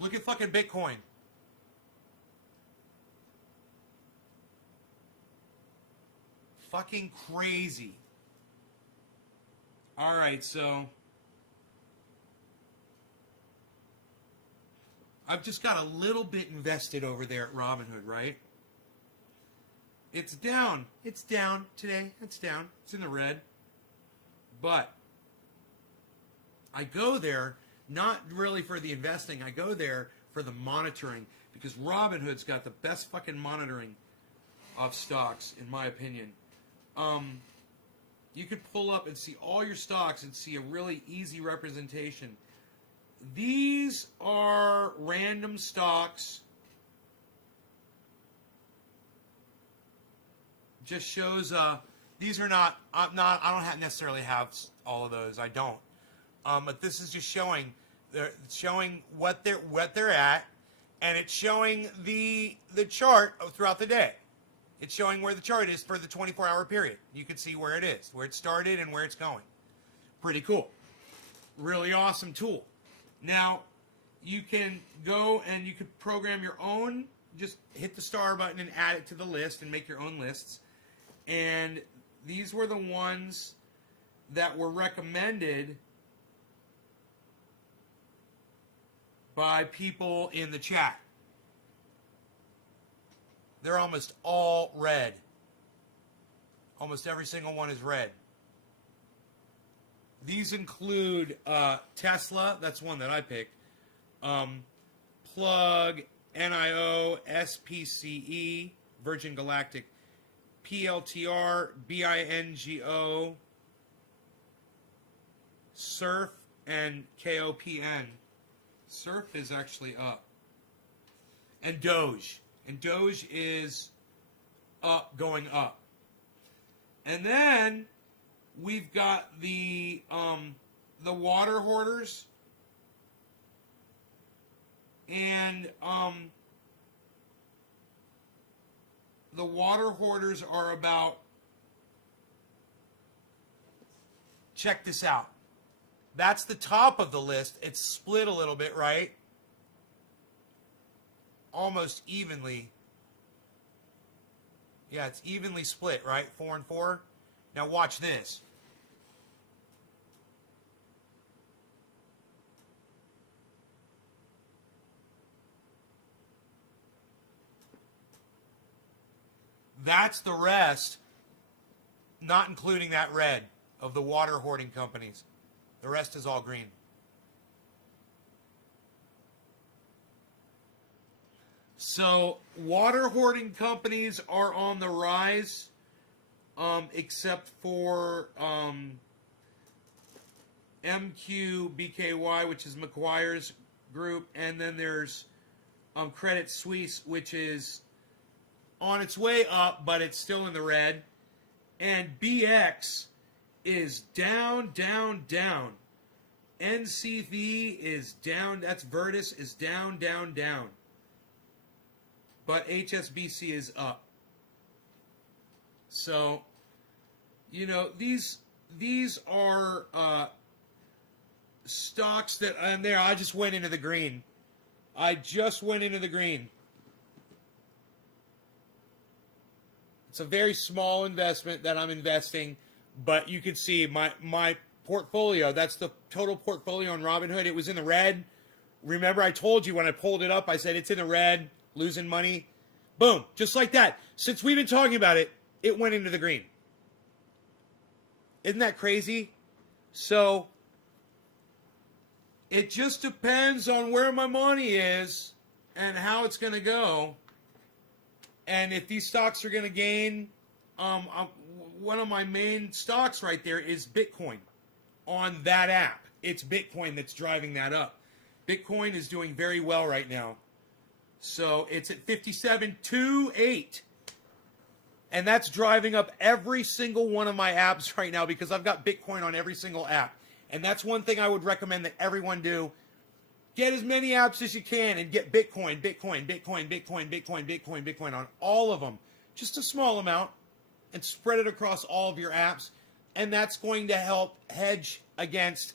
Look at fucking Bitcoin. Fucking crazy. All right, so I've just got a little bit invested over there at Robinhood, right? It's down. It's down today. It's down. It's in the red. But I go there not really for the investing. I go there for the monitoring because Robinhood's got the best fucking monitoring of stocks, in my opinion. You could pull up and see all your stocks and see a really easy representation. These are random stocks. Just shows these are not I don't necessarily have all of those. I don't. But this is just showing what they're at, and it's showing the chart throughout the day. It's showing where the chart is for the 24-hour period. You can see where it is, where it started and where it's going. Pretty cool. Really awesome tool. Now, you can go and you can program your own, just hit the star button and add it to the list and make your own lists. And these were the ones that were recommended by people in the chat. They're almost all red. Almost every single one is red. These include Tesla, that's one that I picked. Plug, NIO, SPCE, Virgin Galactic, PLTR, BINGO, Surf, and KOPN. Surf is actually up. And Doge. And Doge is up, going up. And then we've got the water hoarders. And the water hoarders are about check this out. That's the top of the list. It's split a little bit, right? Almost evenly. Yeah, it's evenly split, right? 4 and 4. Now watch this. That's the rest, not including that red of the water hoarding companies. The rest is all green. So water hoarding companies are on the rise, except for MQBKY, which is McGuire's group, and then there's Credit Suisse, which is on its way up, but it's still in the red. And BX is down, down, down. NCV is down. That's Virtus is down, down, down. But HSBC is up. So, you know, these are stocks that, and there, I just went into the green. I just went into the green. It's a very small investment that I'm investing, but you can see my portfolio, that's the total portfolio on Robinhood. It was in the red. Remember I told you when I pulled it up, I said it's in the red, losing money. Boom, just like that. Since we've been talking about it, it went into the green. Isn't that crazy? So, it just depends on where my money is and how it's going to go. And if these stocks are going to gain, one of my main stocks right there is Bitcoin on that app. It's Bitcoin that's driving that up. Bitcoin is doing very well right now. So it's at 57.28. And that's driving up every single one of my apps right now because I've got Bitcoin on every single app. And that's one thing I would recommend that everyone do. Get as many apps as you can and get Bitcoin, Bitcoin, Bitcoin, Bitcoin, Bitcoin, Bitcoin, Bitcoin on all of them. Just a small amount and spread it across all of your apps. And that's going to help hedge against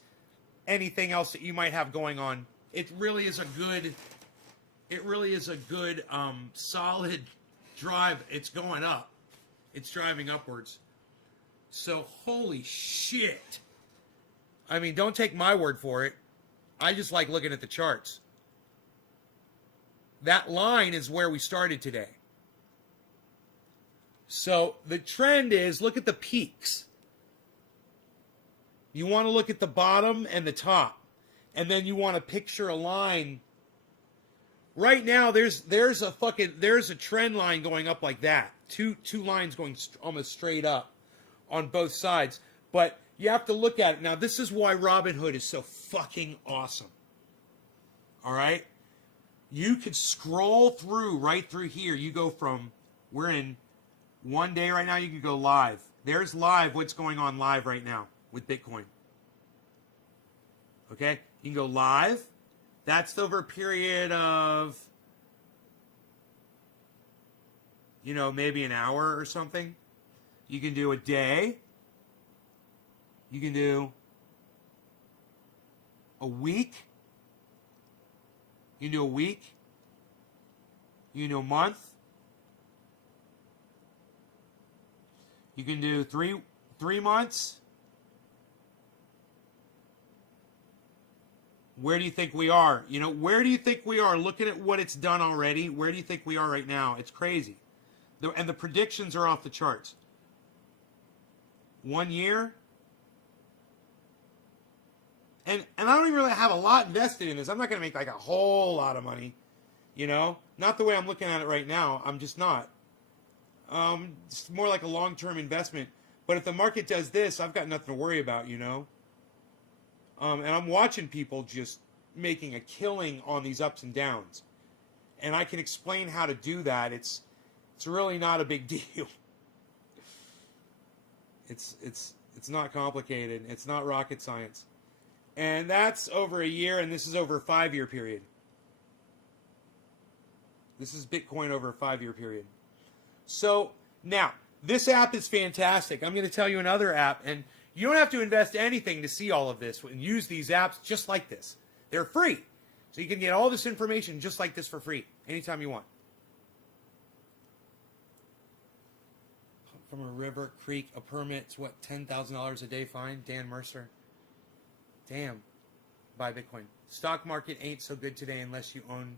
anything else that you might have going on. It really is a good, solid drive. It's going up. It's driving upwards. So, holy shit. I mean, don't take my word for it. I just like looking at the charts. That line is where we started today. So the trend is, look at the peaks. You want to look at the bottom and the top. And then you want to picture a line. Right now, there's a trend line going up like that. Two lines going almost straight up on both sides. But you have to look at it. Now, this is why Robinhood is so fucking awesome. All right? You could scroll through right through here. You go from, we're in one day right now, you could go live. There's live, what's going on live right now with Bitcoin. Okay? You can go live. That's over a period of, maybe an hour or something. You can do a day. You can do a week. You can do a week. You can do a month. You can do three months. Where do you think we are? Where do you think we are? Looking at what it's done already, where do you think we are right now? It's crazy. And the predictions are off the charts. 1 year. And I don't even really have a lot invested in this. I'm not going to make like a whole lot of money, Not the way I'm looking at it right now. I'm just not. It's more like a long-term investment. But if the market does this, I've got nothing to worry about, And I'm watching people just making a killing on these ups and downs. And I can explain how to do that. It's really not a big deal. It's not complicated. It's not rocket science. And that's over a year, and this is over a 5-year period. This is Bitcoin over a 5-year period. So, now, this app is fantastic. I'm going to tell you another app, and, You don't have to invest anything to see all of this and use these apps just like this. They're free. So you can get all this information just like this for free anytime you want. From a river, creek, a permit's what, $10,000 a day fine? Dan Mercer. Damn. Buy Bitcoin. Stock market ain't so good today unless you own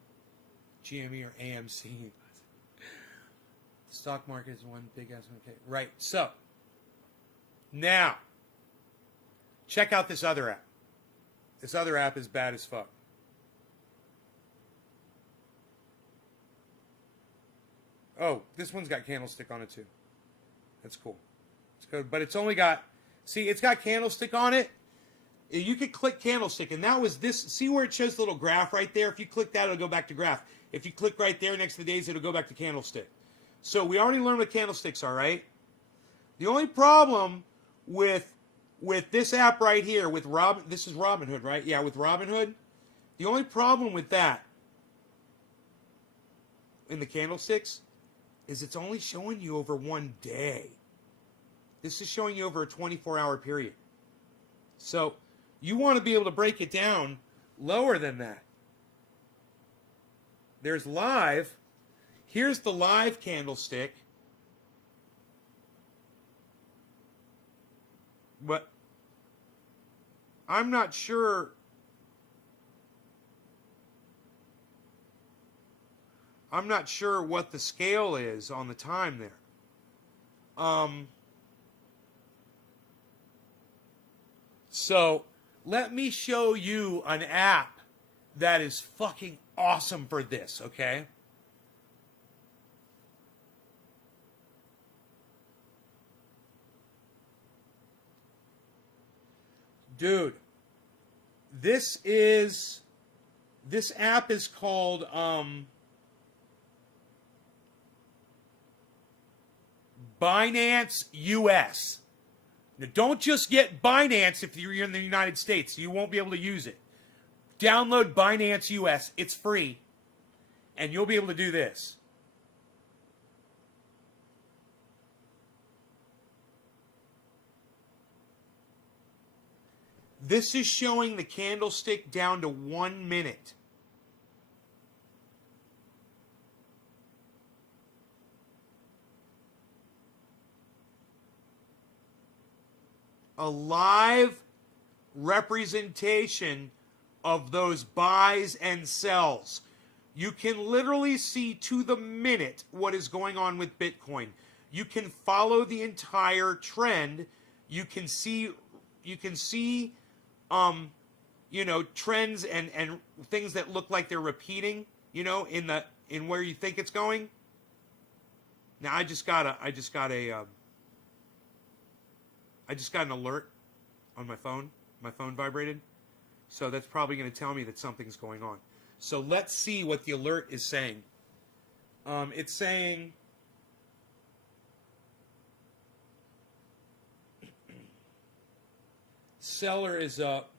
GME or AMC. Stock market is one big ass. Okay, right. So now check out this other app. This other app is bad as fuck. Oh, this one's got candlestick on it too. That's cool. It's good, but it's only got. See, it's got candlestick on it. You could click candlestick, and that was this. See where it shows the little graph right there? If you click that, it'll go back to graph. If you click right there next to the days, it'll go back to candlestick. So we already learned what candlesticks are, right? The only problem with this app right here, with this is Robinhood, right? Yeah, with Robinhood. The only problem with that in the candlesticks is it's only showing you over one day. This is showing you over a 24-hour period. So you want to be able to break it down lower than that. There's live. Here's the live candlestick. But I'm not sure. I'm not sure what the scale is on the time there. So let me show you an app that is fucking awesome for this, okay? Dude, this app is called Binance US. Now, don't just get Binance if you're in the United States. You won't be able to use it. Download Binance US. It's free. And you'll be able to do this. This is showing the candlestick down to 1 minute. A live representation of those buys and sells. You can literally see to the minute what is going on with Bitcoin. You can follow the entire trend. You can see trends and things that look like they're repeating, in where you think it's going. Now I just got an alert on my phone. My phone vibrated. So that's probably going to tell me that something's going on. So let's see what the alert is saying. It's saying seller is up.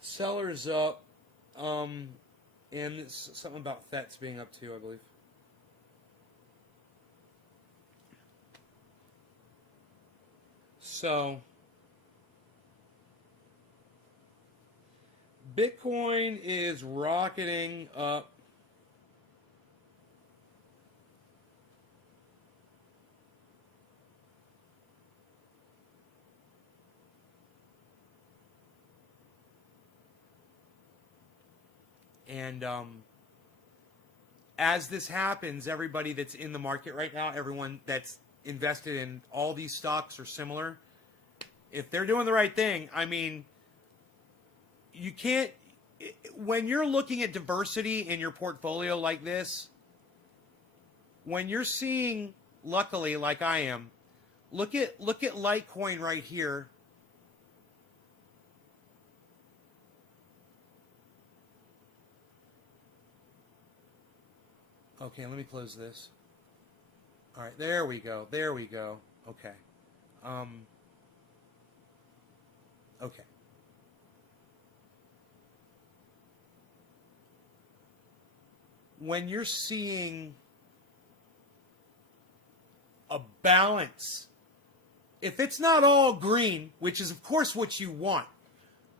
Seller's up, and it's something about FETs being up too, I believe. So, Bitcoin is rocketing up. And as this happens, everybody that's in the market right now, everyone that's invested in all these stocks are similar. If they're doing the right thing, I mean, you can't, when you're looking at diversity in your portfolio like this, when you're seeing, luckily, like I am, look at Litecoin right here. Okay, let me close this. All right, there we go. There we go. Okay. Okay. When you're seeing a balance, if it's not all green, which is of course what you want,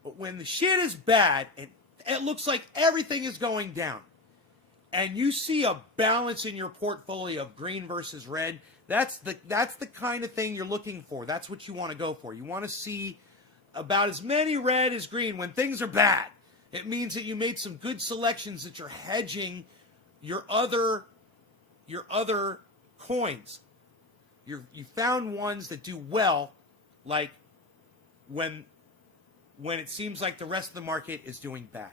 but when the shit is bad and it looks like everything is going down, and you see a balance in your portfolio of green versus red, that's the kind of thing you're looking for. That's what you want to go for. You want to see about as many red as green when things are bad. It means that you made some good selections, that you're hedging your other coins. You found ones that do well, like when it seems like the rest of the market is doing bad.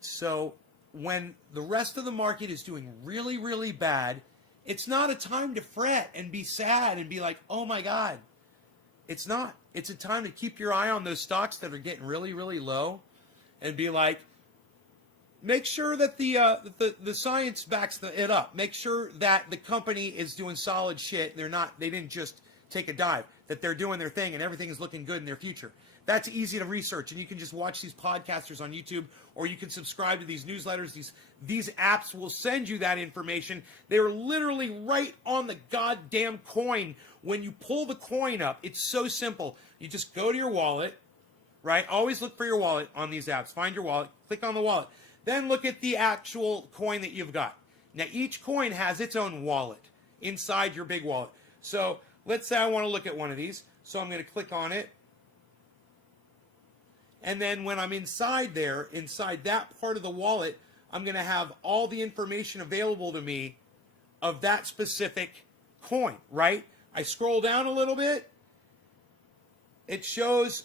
So when the rest of the market is doing really, really bad, it's not a time to fret and be sad and be like, oh my God. It's not. It's a time to keep your eye on those stocks that are getting really, really low and be like, make sure that the science backs it up. Make sure that the company is doing solid shit. They didn't just take a dive, that they're doing their thing and everything is looking good in their future. That's easy to research, and you can just watch these podcasters on YouTube, or you can subscribe to these newsletters. These apps will send you that information. They're literally right on the goddamn coin. When you pull the coin up, it's so simple. You just go to your wallet, right? Always look for your wallet on these apps. Find your wallet, click on the wallet. Then look at the actual coin that you've got. Now, each coin has its own wallet inside your big wallet. So let's say I want to look at one of these. So I'm going to click on it. And then when I'm inside that part of the wallet, I'm going to have all the information available to me of that specific coin, right? I scroll down a little bit. It shows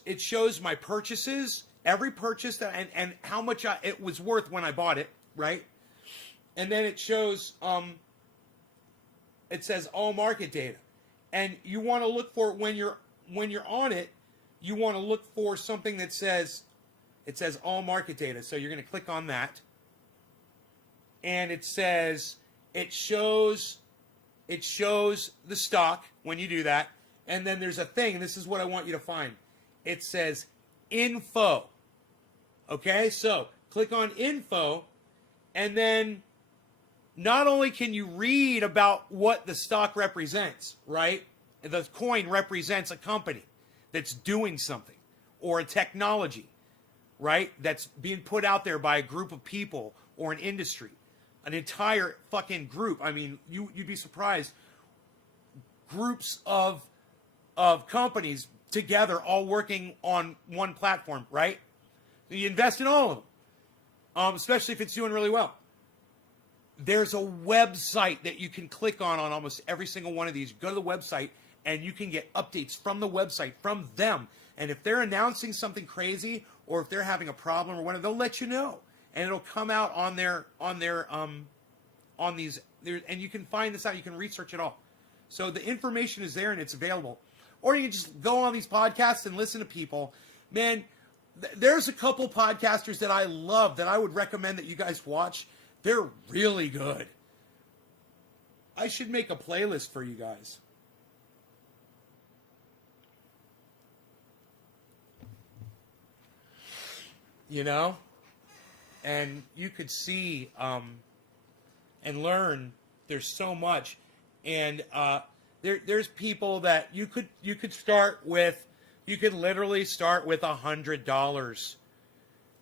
my purchases, every purchase that, and how much it was worth when I bought it, right? And then it shows, it says all market data. And you want to look for, when you're on it, you want to look for something that says, it says all market data. So you're going to click on that. And it says, it shows the stock when you do that. And then there's a thing, and this is what I want you to find. It says info. Okay, so click on info, and then not only can you read about what the stock represents, right? The coin represents a company that's doing something, or a technology, right? That's being put out there by a group of people or an industry, an entire fucking group. I mean, you'd be surprised. Groups of companies together, all working on one platform, right? You invest in all of them, especially if it's doing really well. There's a website that you can click on almost every single one of these. Go to the website, and you can get updates from the website, from them. And if they're announcing something crazy, or if they're having a problem or whatever, they'll let you know. And it'll come out on these, and you can find this out. You can research it all. So the information is there and it's available. Or you can just go on these podcasts and listen to people. Man, there's a couple podcasters that I love that I would recommend that you guys watch. They're really good. I should make a playlist for you guys. You know? And you could see and learn. There's so much. And there's people that you could start with. You could literally start with $100,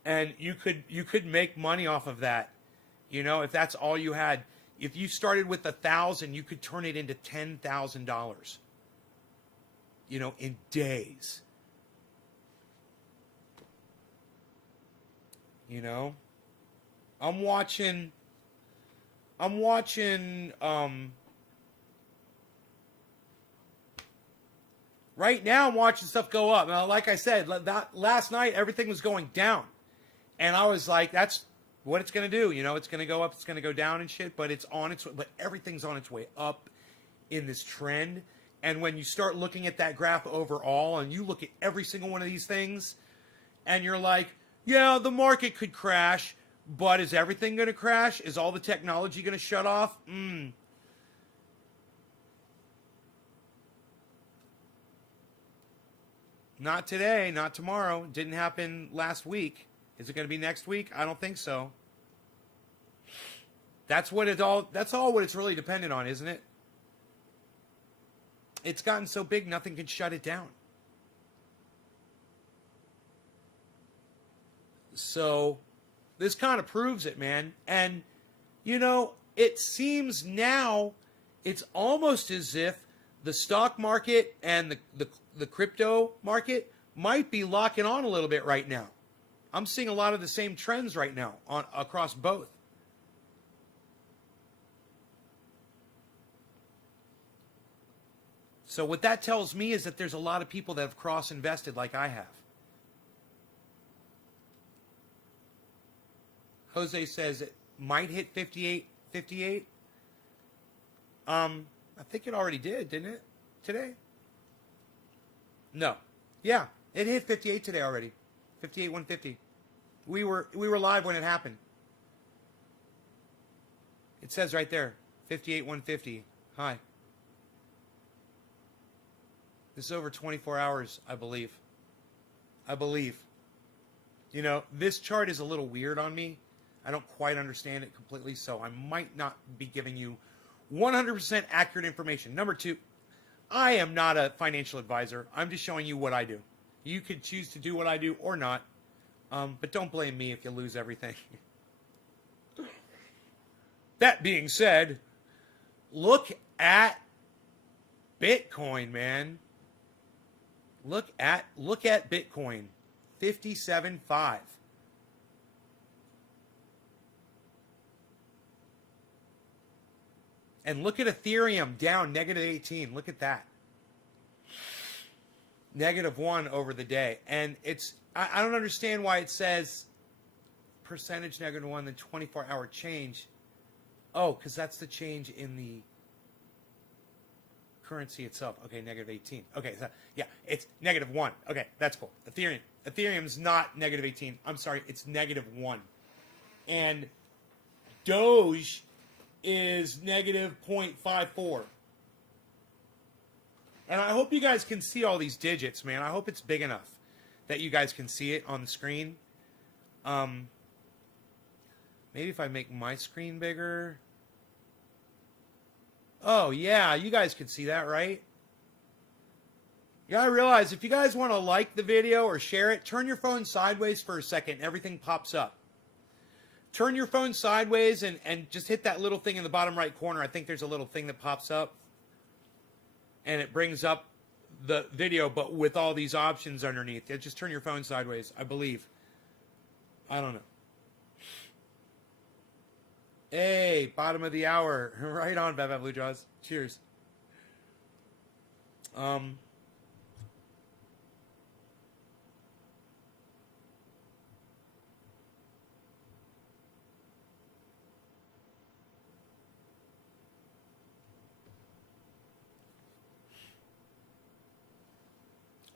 and you could make money off of that. You know, if that's all you had. If you started with 1,000, you could turn it into $10,000. You know, in days. You know, I'm watching. Right now, I'm watching stuff go up. Now, like I said, last night everything was going down, and I was like, "That's what it's going to do." You know, it's going to go up, it's going to go down and shit. But it's on its way. But everything's on its way up in this trend. And when you start looking at that graph overall, and you look at every single one of these things, and you're like, "Yeah, the market could crash, But is everything going to crash? Is all the technology going to shut off? Not today, not tomorrow. It didn't happen last week. Is it going to be next week? I don't think so. That's all what it's really dependent on, isn't it? It's gotten so big nothing can shut it down. So this kind of proves it, man. And it seems now it's almost as if the stock market and the crypto market might be locking on a little bit right now. I'm seeing a lot of the same trends right now across both. So what that tells me is that there's a lot of people that have cross-invested like I have. Jose says it might hit 58. I think it already did, didn't it? Today? No. Yeah, it hit 58 today already. 58,150. We were live when it happened. It says right there, 58,150. Hi. This is over 24 hours, I believe. This chart is a little weird on me. I don't quite understand it completely, so I might not be giving you 100% accurate information. Number two, I am not a financial advisor. I'm just showing you what I do. You could choose to do what I do or not, but don't blame me if you lose everything. That being said, look at Bitcoin, man. Look at Bitcoin, 57.5. And look at Ethereum down -18. Look at that. -1 over the day. And I don't understand why it says percentage -1, then 24-hour change. Oh, because that's the change in the currency itself. Okay, -18. Okay, so yeah, it's -1. Okay, that's cool. Ethereum's not -18. I'm sorry, it's -1. And Doge is -0.54. And I hope you guys can see all these digits, man. I hope it's big enough that you guys can see it on the screen. Maybe if I make my screen bigger. Oh, yeah, you guys can see that, right? You gotta realize, if you guys want to like the video or share it, turn your phone sideways for a second. Everything pops up. Turn your phone sideways and just hit that little thing in the bottom right corner. I think there's a little thing that pops up. And it brings up the video, but with all these options underneath. Just turn your phone sideways, I believe. I don't know. Hey, bottom of the hour. Right on, Baba Blue Jaws. Cheers.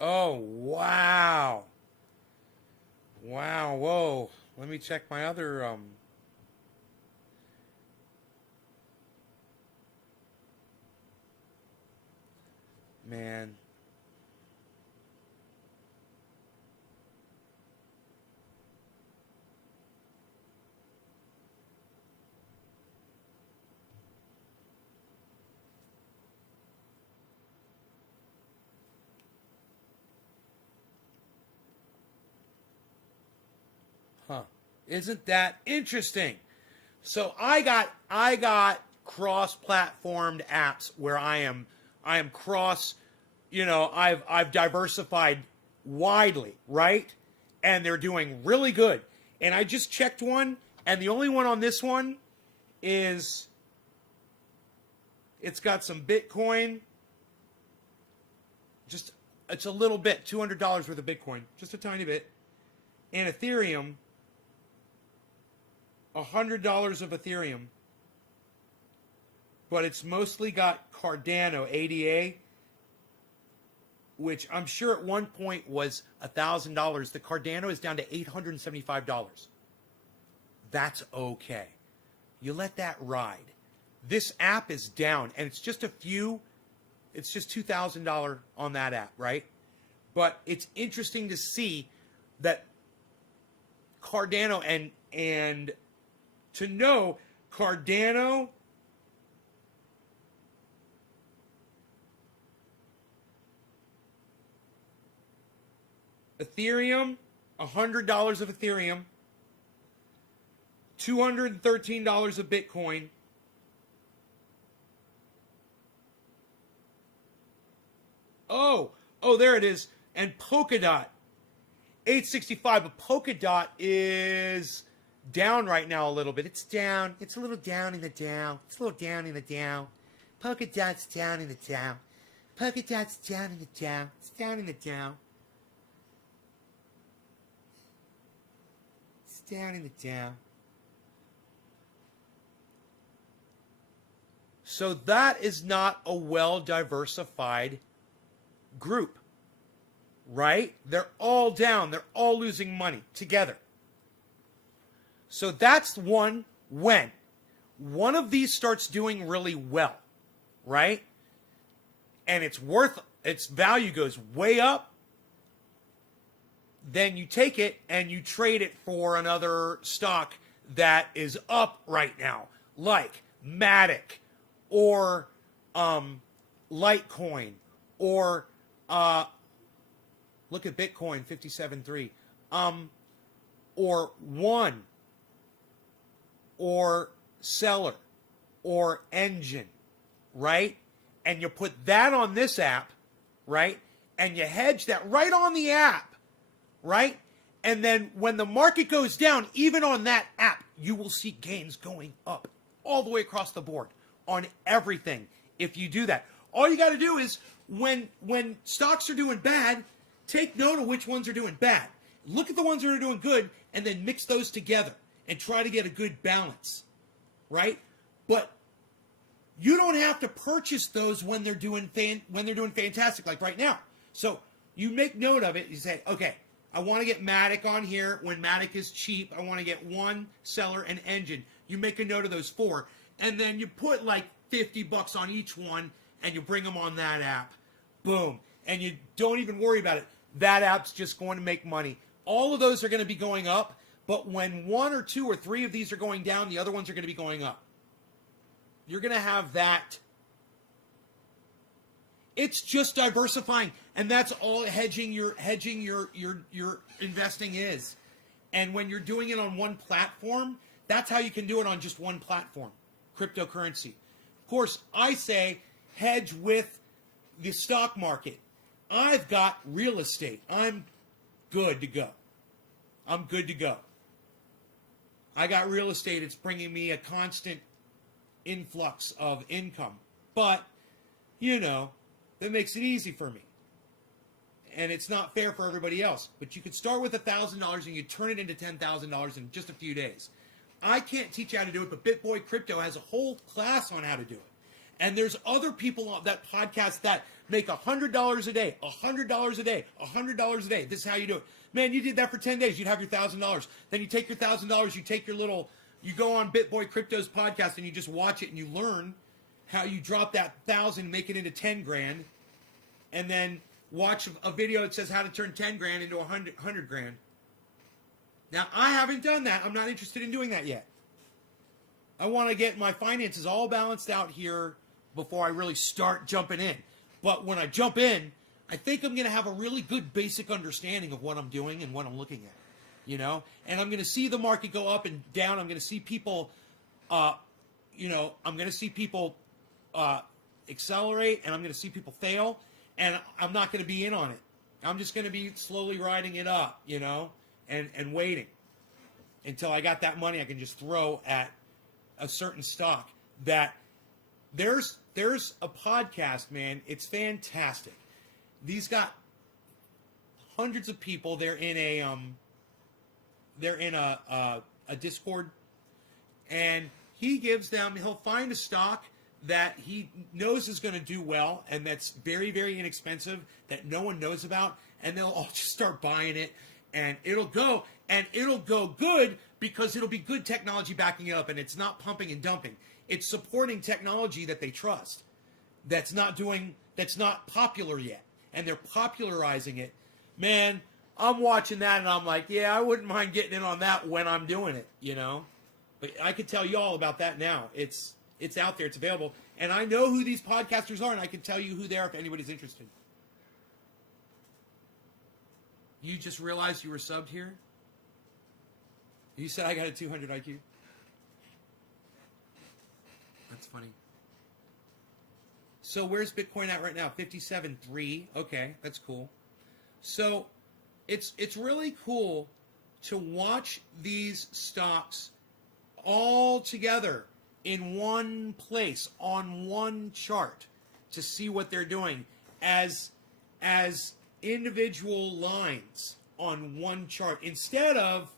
Oh, wow. Wow, whoa. Let me check my other, man. Huh. Isn't that interesting? So I got cross-platformed apps where I am cross, I've diversified widely, right? And they're doing really good. And I just checked one, and the only one on this one is it's got some Bitcoin. It's a little bit, $200 worth of Bitcoin, just a tiny bit. And Ethereum, $100 of Ethereum, but it's mostly got Cardano, ADA, which I'm sure at one point was $1,000. The Cardano is down to $875. That's okay. You let that ride. This app is down, and it's just $2,000 on that app, right? But it's interesting to see that Cardano and to know Cardano, Ethereum, $100 of Ethereum, $213 of Bitcoin, there it is. And Polkadot, 865. But Polkadot is down right now a little bit. It's down. It's a little down in the down. It's a little down in the down. Polkadot's down in the down. Polkadot's down in the down. It's down in the down. It's down in the down. So that is not a well-diversified group, right? They're all down. They're all losing money together. So that's one when one of these starts doing really well, right? And its value goes way up, then you take it and you trade it for another stock that is up right now, like Matic or Litecoin or look at Bitcoin 57.3 or One or Seller or Engine, right? And you put that on this app, right? And you hedge that right on the app, right? And then when the market goes down, even on that app, you will see gains going up all the way across the board on everything if you do that. All you got to do is when stocks are doing bad, take note of which ones are doing bad. Look at the ones that are doing good and then mix those together and try to get a good balance, right? But you don't have to purchase those when they're doing fantastic, like right now. So you make note of it. You say, okay, I want to get Matic on here when Matic is cheap. I want to get One, Seller, and Engine. You make a note of those four, and then you put like $50 on each one, and you bring them on that app. Boom. And you don't even worry about it. That app's just going to make money. All of those are going to be going up, but when one or two or three of these are going down, the other ones are going to be going up. You're going to have that. It's just diversifying, and that's all hedging your investing is. And when you're doing it on one platform, that's how you can do it on just one platform, cryptocurrency. Of course, I say hedge with the stock market. I've got real estate. I'm good to go. I'm good to go. I got real estate. It's bringing me a constant influx of income. But, you know, that makes it easy for me. And it's not fair for everybody else. But you could start with $1,000 and you turn it into $10,000 in just a few days. I can't teach you how to do it, but BitBoy Crypto has a whole class on how to do it. And there's other people on that podcast that make $100 a day, $100 a day, $100 a day. This is how you do it. Man, you did that for 10 days. You'd have your $1,000. Then you take your $1,000, you go on BitBoy Crypto's podcast and you just watch it and you learn how you drop that 1,000, make it into 10 grand, and then watch a video that says how to turn 10 grand into 100 grand. Now, I haven't done that. I'm not interested in doing that yet. I want to get my finances all balanced out here before I really start jumping in. But when I jump in, I think I'm going to have a really good basic understanding of what I'm doing and what I'm looking at, you know? And I'm going to see the market go up and down. I'm going to see people, I'm going to see people accelerate, and I'm going to see people fail, and I'm not going to be in on it. I'm just going to be slowly riding it up, you know, and waiting until I got that money I can just throw at a certain stock. That there's a podcast, man. It's fantastic. These got hundreds of people. They're in a Discord, and he'll find a stock that he knows is going to do well and that's very, very inexpensive that no one knows about, and they'll all just start buying it, and it'll go good because it'll be good technology backing it up, and it's not pumping and dumping. It's supporting technology that they trust. That's not popular yet, and they're popularizing it. Man, I'm watching that and I'm like, yeah, I wouldn't mind getting in on that when I'm doing it, you know. But I could tell you all about that now. It's out there, it's available, and I know who these podcasters are, and I can tell you who they are if anybody's interested. You just realized you were subbed here? You said I got a 200 IQ? That's funny. So where's Bitcoin at right now? 57.3. Okay, that's cool. So it's really cool to watch these stocks all together in one place on one chart to see what they're doing as individual lines on one chart instead of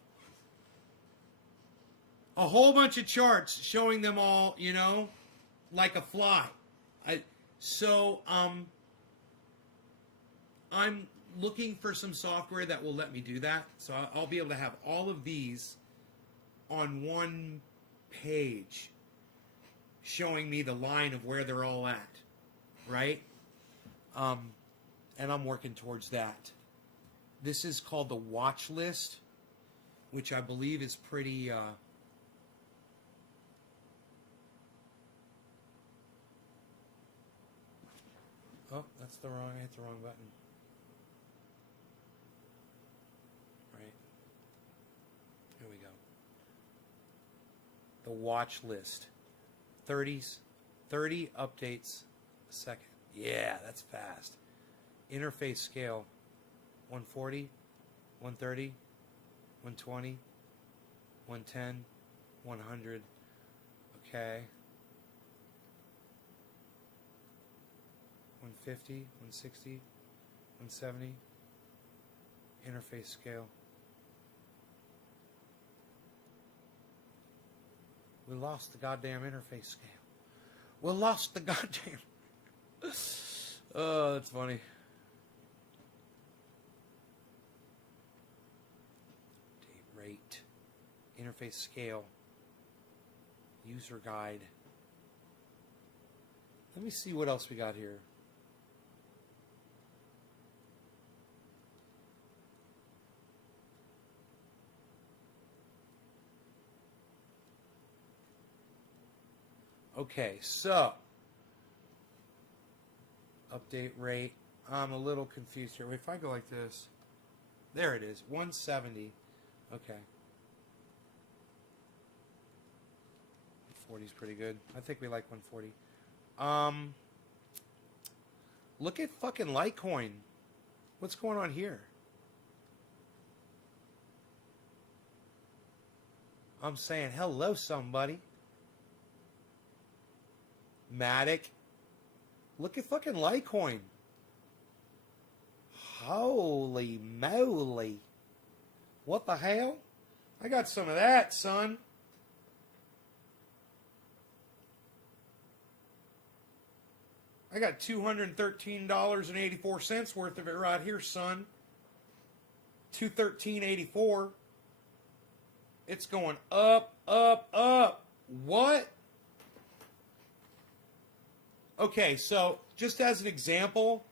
a whole bunch of charts showing them all, you know, like a fly. I'm looking for some software that will let me do that. So I'll be able to have all of these on one page showing me the line of where they're all at, right? And I'm working towards that. This is called the watch list, which I believe is pretty... Oh, that's the wrong, I hit the wrong button. Right. Here we go. The watch list. 30 updates a second. Yeah, that's fast. Interface scale. 140, 130, 120, 110, 100. Okay. 150, 160, 170, interface scale. We lost the goddamn interface scale. We lost the goddamn... Oh, that's funny. Date rate. Interface scale. User guide. Let me see what else we got here. Okay, so update rate. I'm a little confused here. If I go like this, there it is, 170. Okay, 140 is pretty good. I think we like 140. Look at fucking Litecoin. What's going on here? I'm saying hello, somebody. Matic. Look at fucking Litecoin. Holy moly. What the hell? I got some of that, son. I got $213.84 worth of it right here, son. $213.84. It's going up, up, up. What? Okay, so just as an example,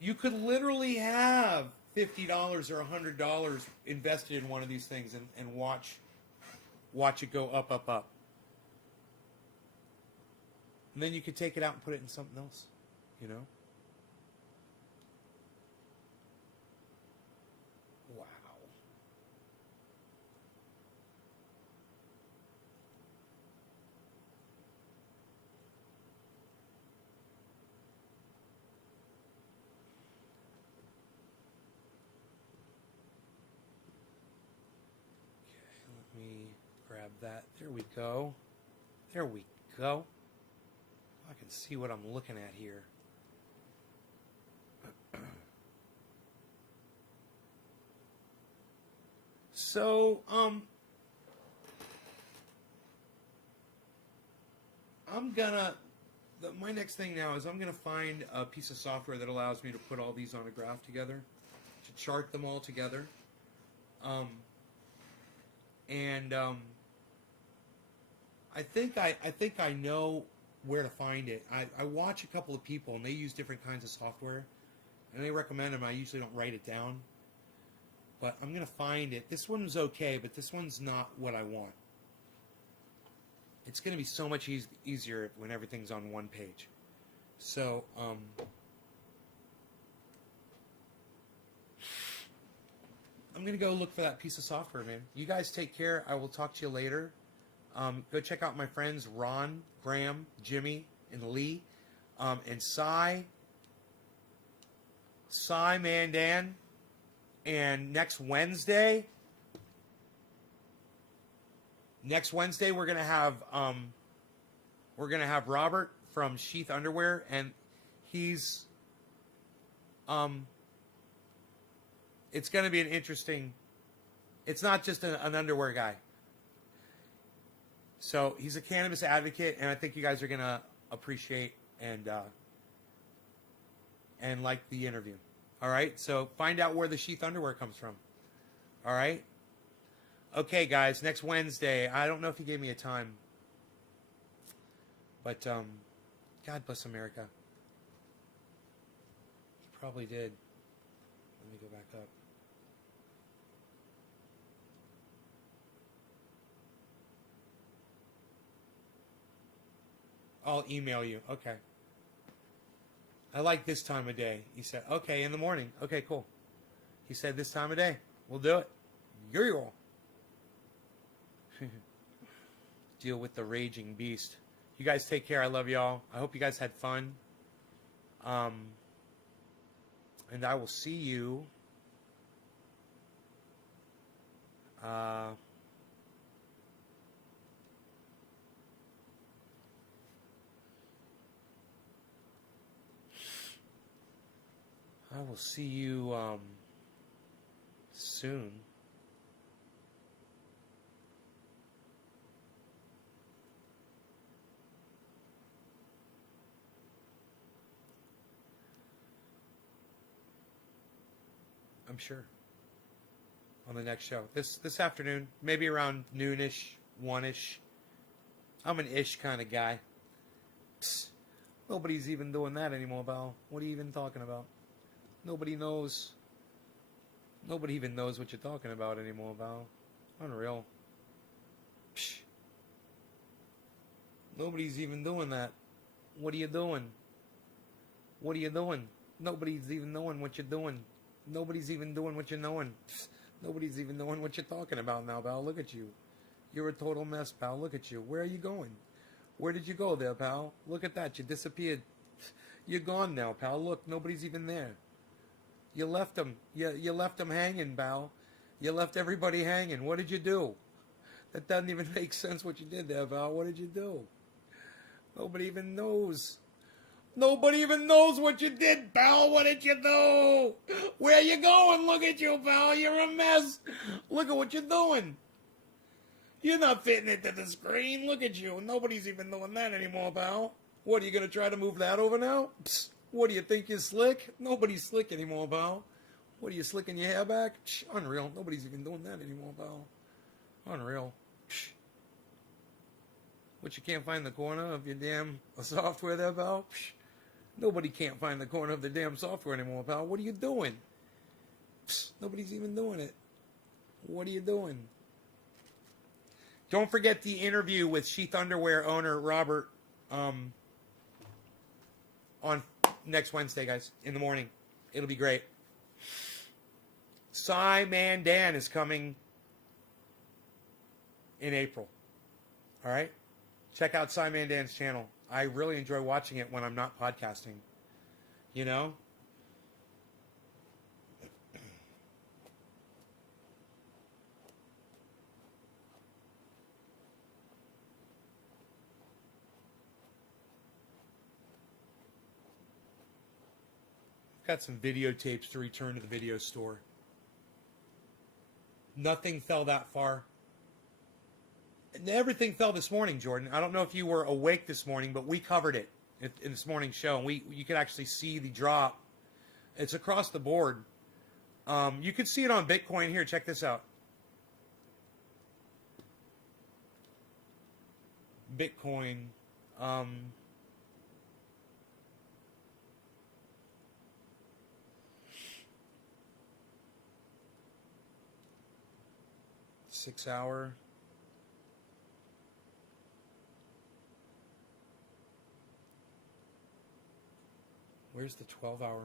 you could literally have $50 or $100 invested in one of these things and watch it go up, up, up. And then you could take it out and put it in something else, you know? Wow. Grab that. There we go. There we go. I can see what I'm looking at here. So, I'm gonna... my next thing now is I'm gonna find a piece of software that allows me to put all these on a graph together, to chart them all together. and I think I know where to find it. I watch a couple of people, and they use different kinds of software, and they recommend them. I usually don't write it down, but I'm gonna find it. This one's okay, but this one's not what I want. It's gonna be so much easier when everything's on one page. So I'm going to go look for that piece of software, man. You guys take care. I will talk to you later. Go check out my friends Ron, Graham, Jimmy, and Lee, and Cy Mandan. And next Wednesday, we're gonna have Robert from Sheath Underwear, and he's it's going to be an interesting. It's not just an underwear guy. So he's a cannabis advocate, and I think you guys are going to appreciate and like the interview. All right. So find out where the Sheath Underwear comes from. All right. Okay, guys. Next Wednesday. I don't know if he gave me a time, but God bless America. He probably did. Let me go back up. I'll email you. Okay. I like this time of day. He said, okay, in the morning. Okay, cool. He said this time of day. We'll do it. You're Deal with the raging beast. You guys take care. I love y'all. I hope you guys had fun. And I will see you soon. I'm sure. On the next show. This afternoon, maybe around noonish, 1-ish. I'm an ish kind of guy. Psst. Nobody's even doing that anymore, Val. What are you even talking about? Nobody knows. Nobody even knows what you're talking about anymore, Val. Unreal. Psh. Nobody's even doing that. What are you doing? What are you doing? Nobody's even knowing what you're doing. Nobody's even doing what you're knowing. Psst. Nobody's even knowing what you're talking about now, Val. Look at you. You're a total mess, pal. Look at you. Where are you going? Where did you go there, pal? Look at that. You disappeared. You're gone now, pal. Look, nobody's even there. You left them. You left them hanging, pal. You left everybody hanging. What did you do? That doesn't even make sense what you did there, pal. What did you do? Nobody even knows. Nobody even knows what you did, pal. What did you do? Where you going? Look at you, pal. You're a mess. Look at what you're doing. You're not fitting into the screen. Look at you. Nobody's even doing that anymore, pal. What, are you going to try to move that over now? Psst. What, do you think you're slick? Nobody's slick anymore, pal. What, are you slicking your hair back? Shh, unreal. Nobody's even doing that anymore, pal. Unreal. Shh. What, you can't find the corner of your damn software there, pal? Shh. Nobody can't find the corner of the damn software anymore, pal. What are you doing? Psst. Nobody's even doing it. What are you doing? Don't forget the interview with Sheath Underwear owner Robert on next Wednesday, guys, in the morning. It'll be great. Cy Mandan is coming in April. All right? Check out Cy Mandan's channel. I really enjoy watching it when I'm not podcasting. You know? Got some videotapes to return to the video store. Nothing fell that far. Everything fell this morning, Jordan. I don't know if you were awake this morning, but we covered it in this morning's show. And you could actually see the drop. It's across the board. You could see it on Bitcoin. Here, check this out. Bitcoin. 6 hour. Where's the 12 hour?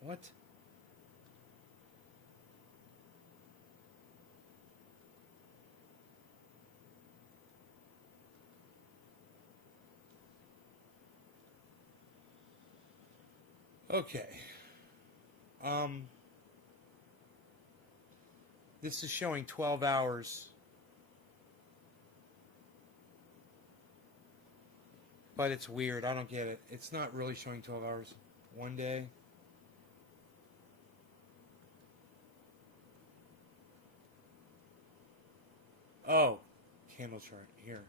What? Okay. This is showing 12 hours. But it's weird. I don't get it. It's not really showing 12 hours. One day. Oh. Candle chart. Here.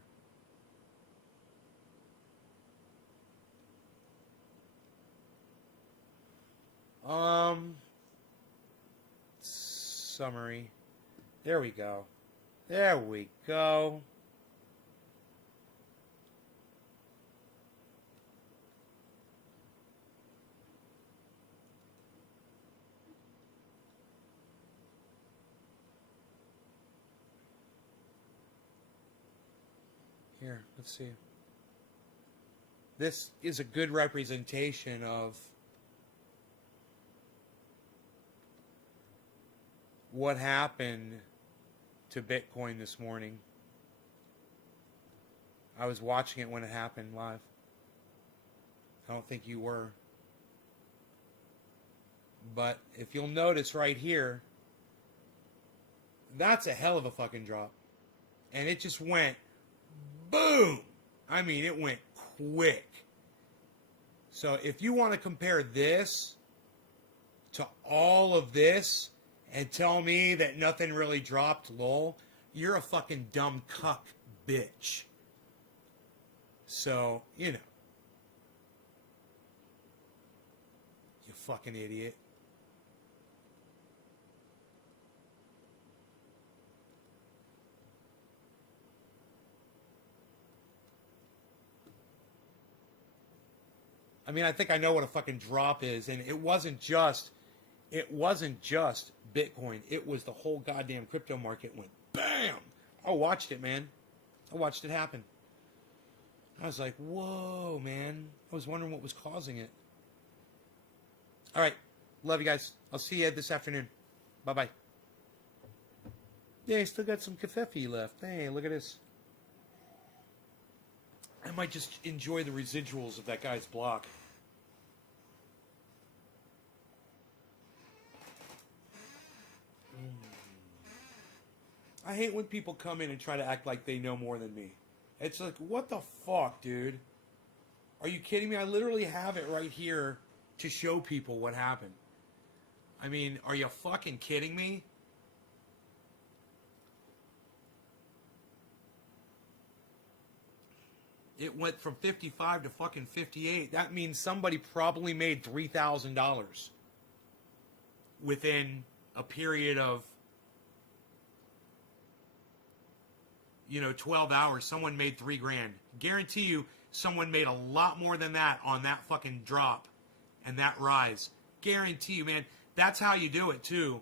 Summary. There we go. There we go. Here, let's see. This is a good representation of what happened to Bitcoin this morning. I was watching it when it happened live. I don't think you were. But if you'll notice right here, that's a hell of a fucking drop. And it just went boom. I mean, it went quick. So if you want to compare this to all of this and tell me that nothing really dropped, lol, you're a fucking dumb cuck bitch. So, you know. You fucking idiot. I mean, I think I know what a fucking drop is, and it wasn't just Bitcoin. It was the whole goddamn crypto market went bam. I watched it, man. I watched it happen. I was like, whoa, man. I was wondering what was causing it. All right. Love you guys. I'll see you this afternoon. Bye-bye. Yeah, I still got some kefefe left. Hey, look at this. I might just enjoy the residuals of that guy's block. I hate when people come in and try to act like they know more than me. It's like, what the fuck, dude? Are you kidding me? I literally have it right here to show people what happened. I mean, are you fucking kidding me? It went from 55 to fucking 58. That means somebody probably made $3,000 within a period of, 12 hours. Someone made $3,000. Guarantee you, someone made a lot more than that on that fucking drop and that rise. Guarantee you, man. That's how you do it too.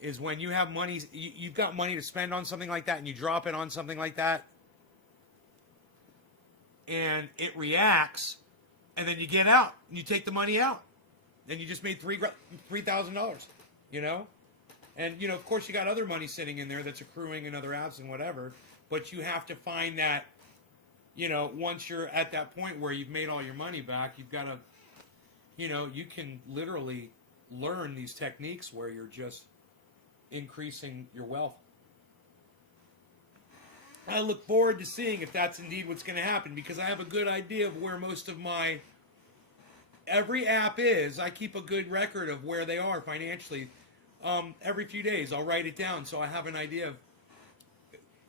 Is when you have money, you've got money to spend on something like that, and you drop it on something like that, and it reacts, and then you get out, and you take the money out, and you just made $3,000, And, of course, you got other money sitting in there that's accruing in other apps and whatever, but you have to find that, once you're at that point where you've made all your money back, you've got to, you can literally learn these techniques where you're just increasing your wealth. I look forward to seeing if that's indeed what's going to happen, because I have a good idea of where most of my every app is. I keep a good record of where they are financially. Every few days I'll write it down so I have an idea of,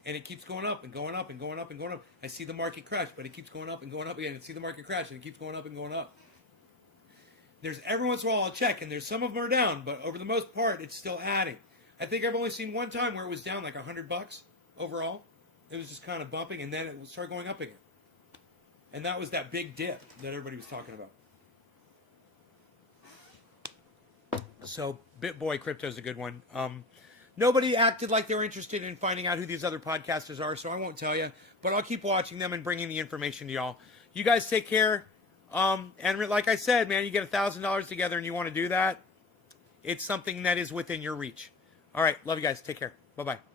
and it keeps going up and going up and going up and going up. I see the market crash, but it keeps going up and going up again. I see the market crash and it keeps going up and going up. There's every once in a while I'll check, and there's some of them are down, but over the most part, it's still adding. I think I've only seen one time where it was down like $100 overall. It was just kind of bumping, and then it started going up again. And that was that big dip that everybody was talking about. So BitBoy Crypto is a good one. Nobody acted like they were interested in finding out who these other podcasters are, so I won't tell you. But I'll keep watching them and bringing the information to y'all. You guys take care. And like I said, man, you get $1,000 together and you want to do that, it's something that is within your reach. All right. Love you guys. Take care. Bye-bye.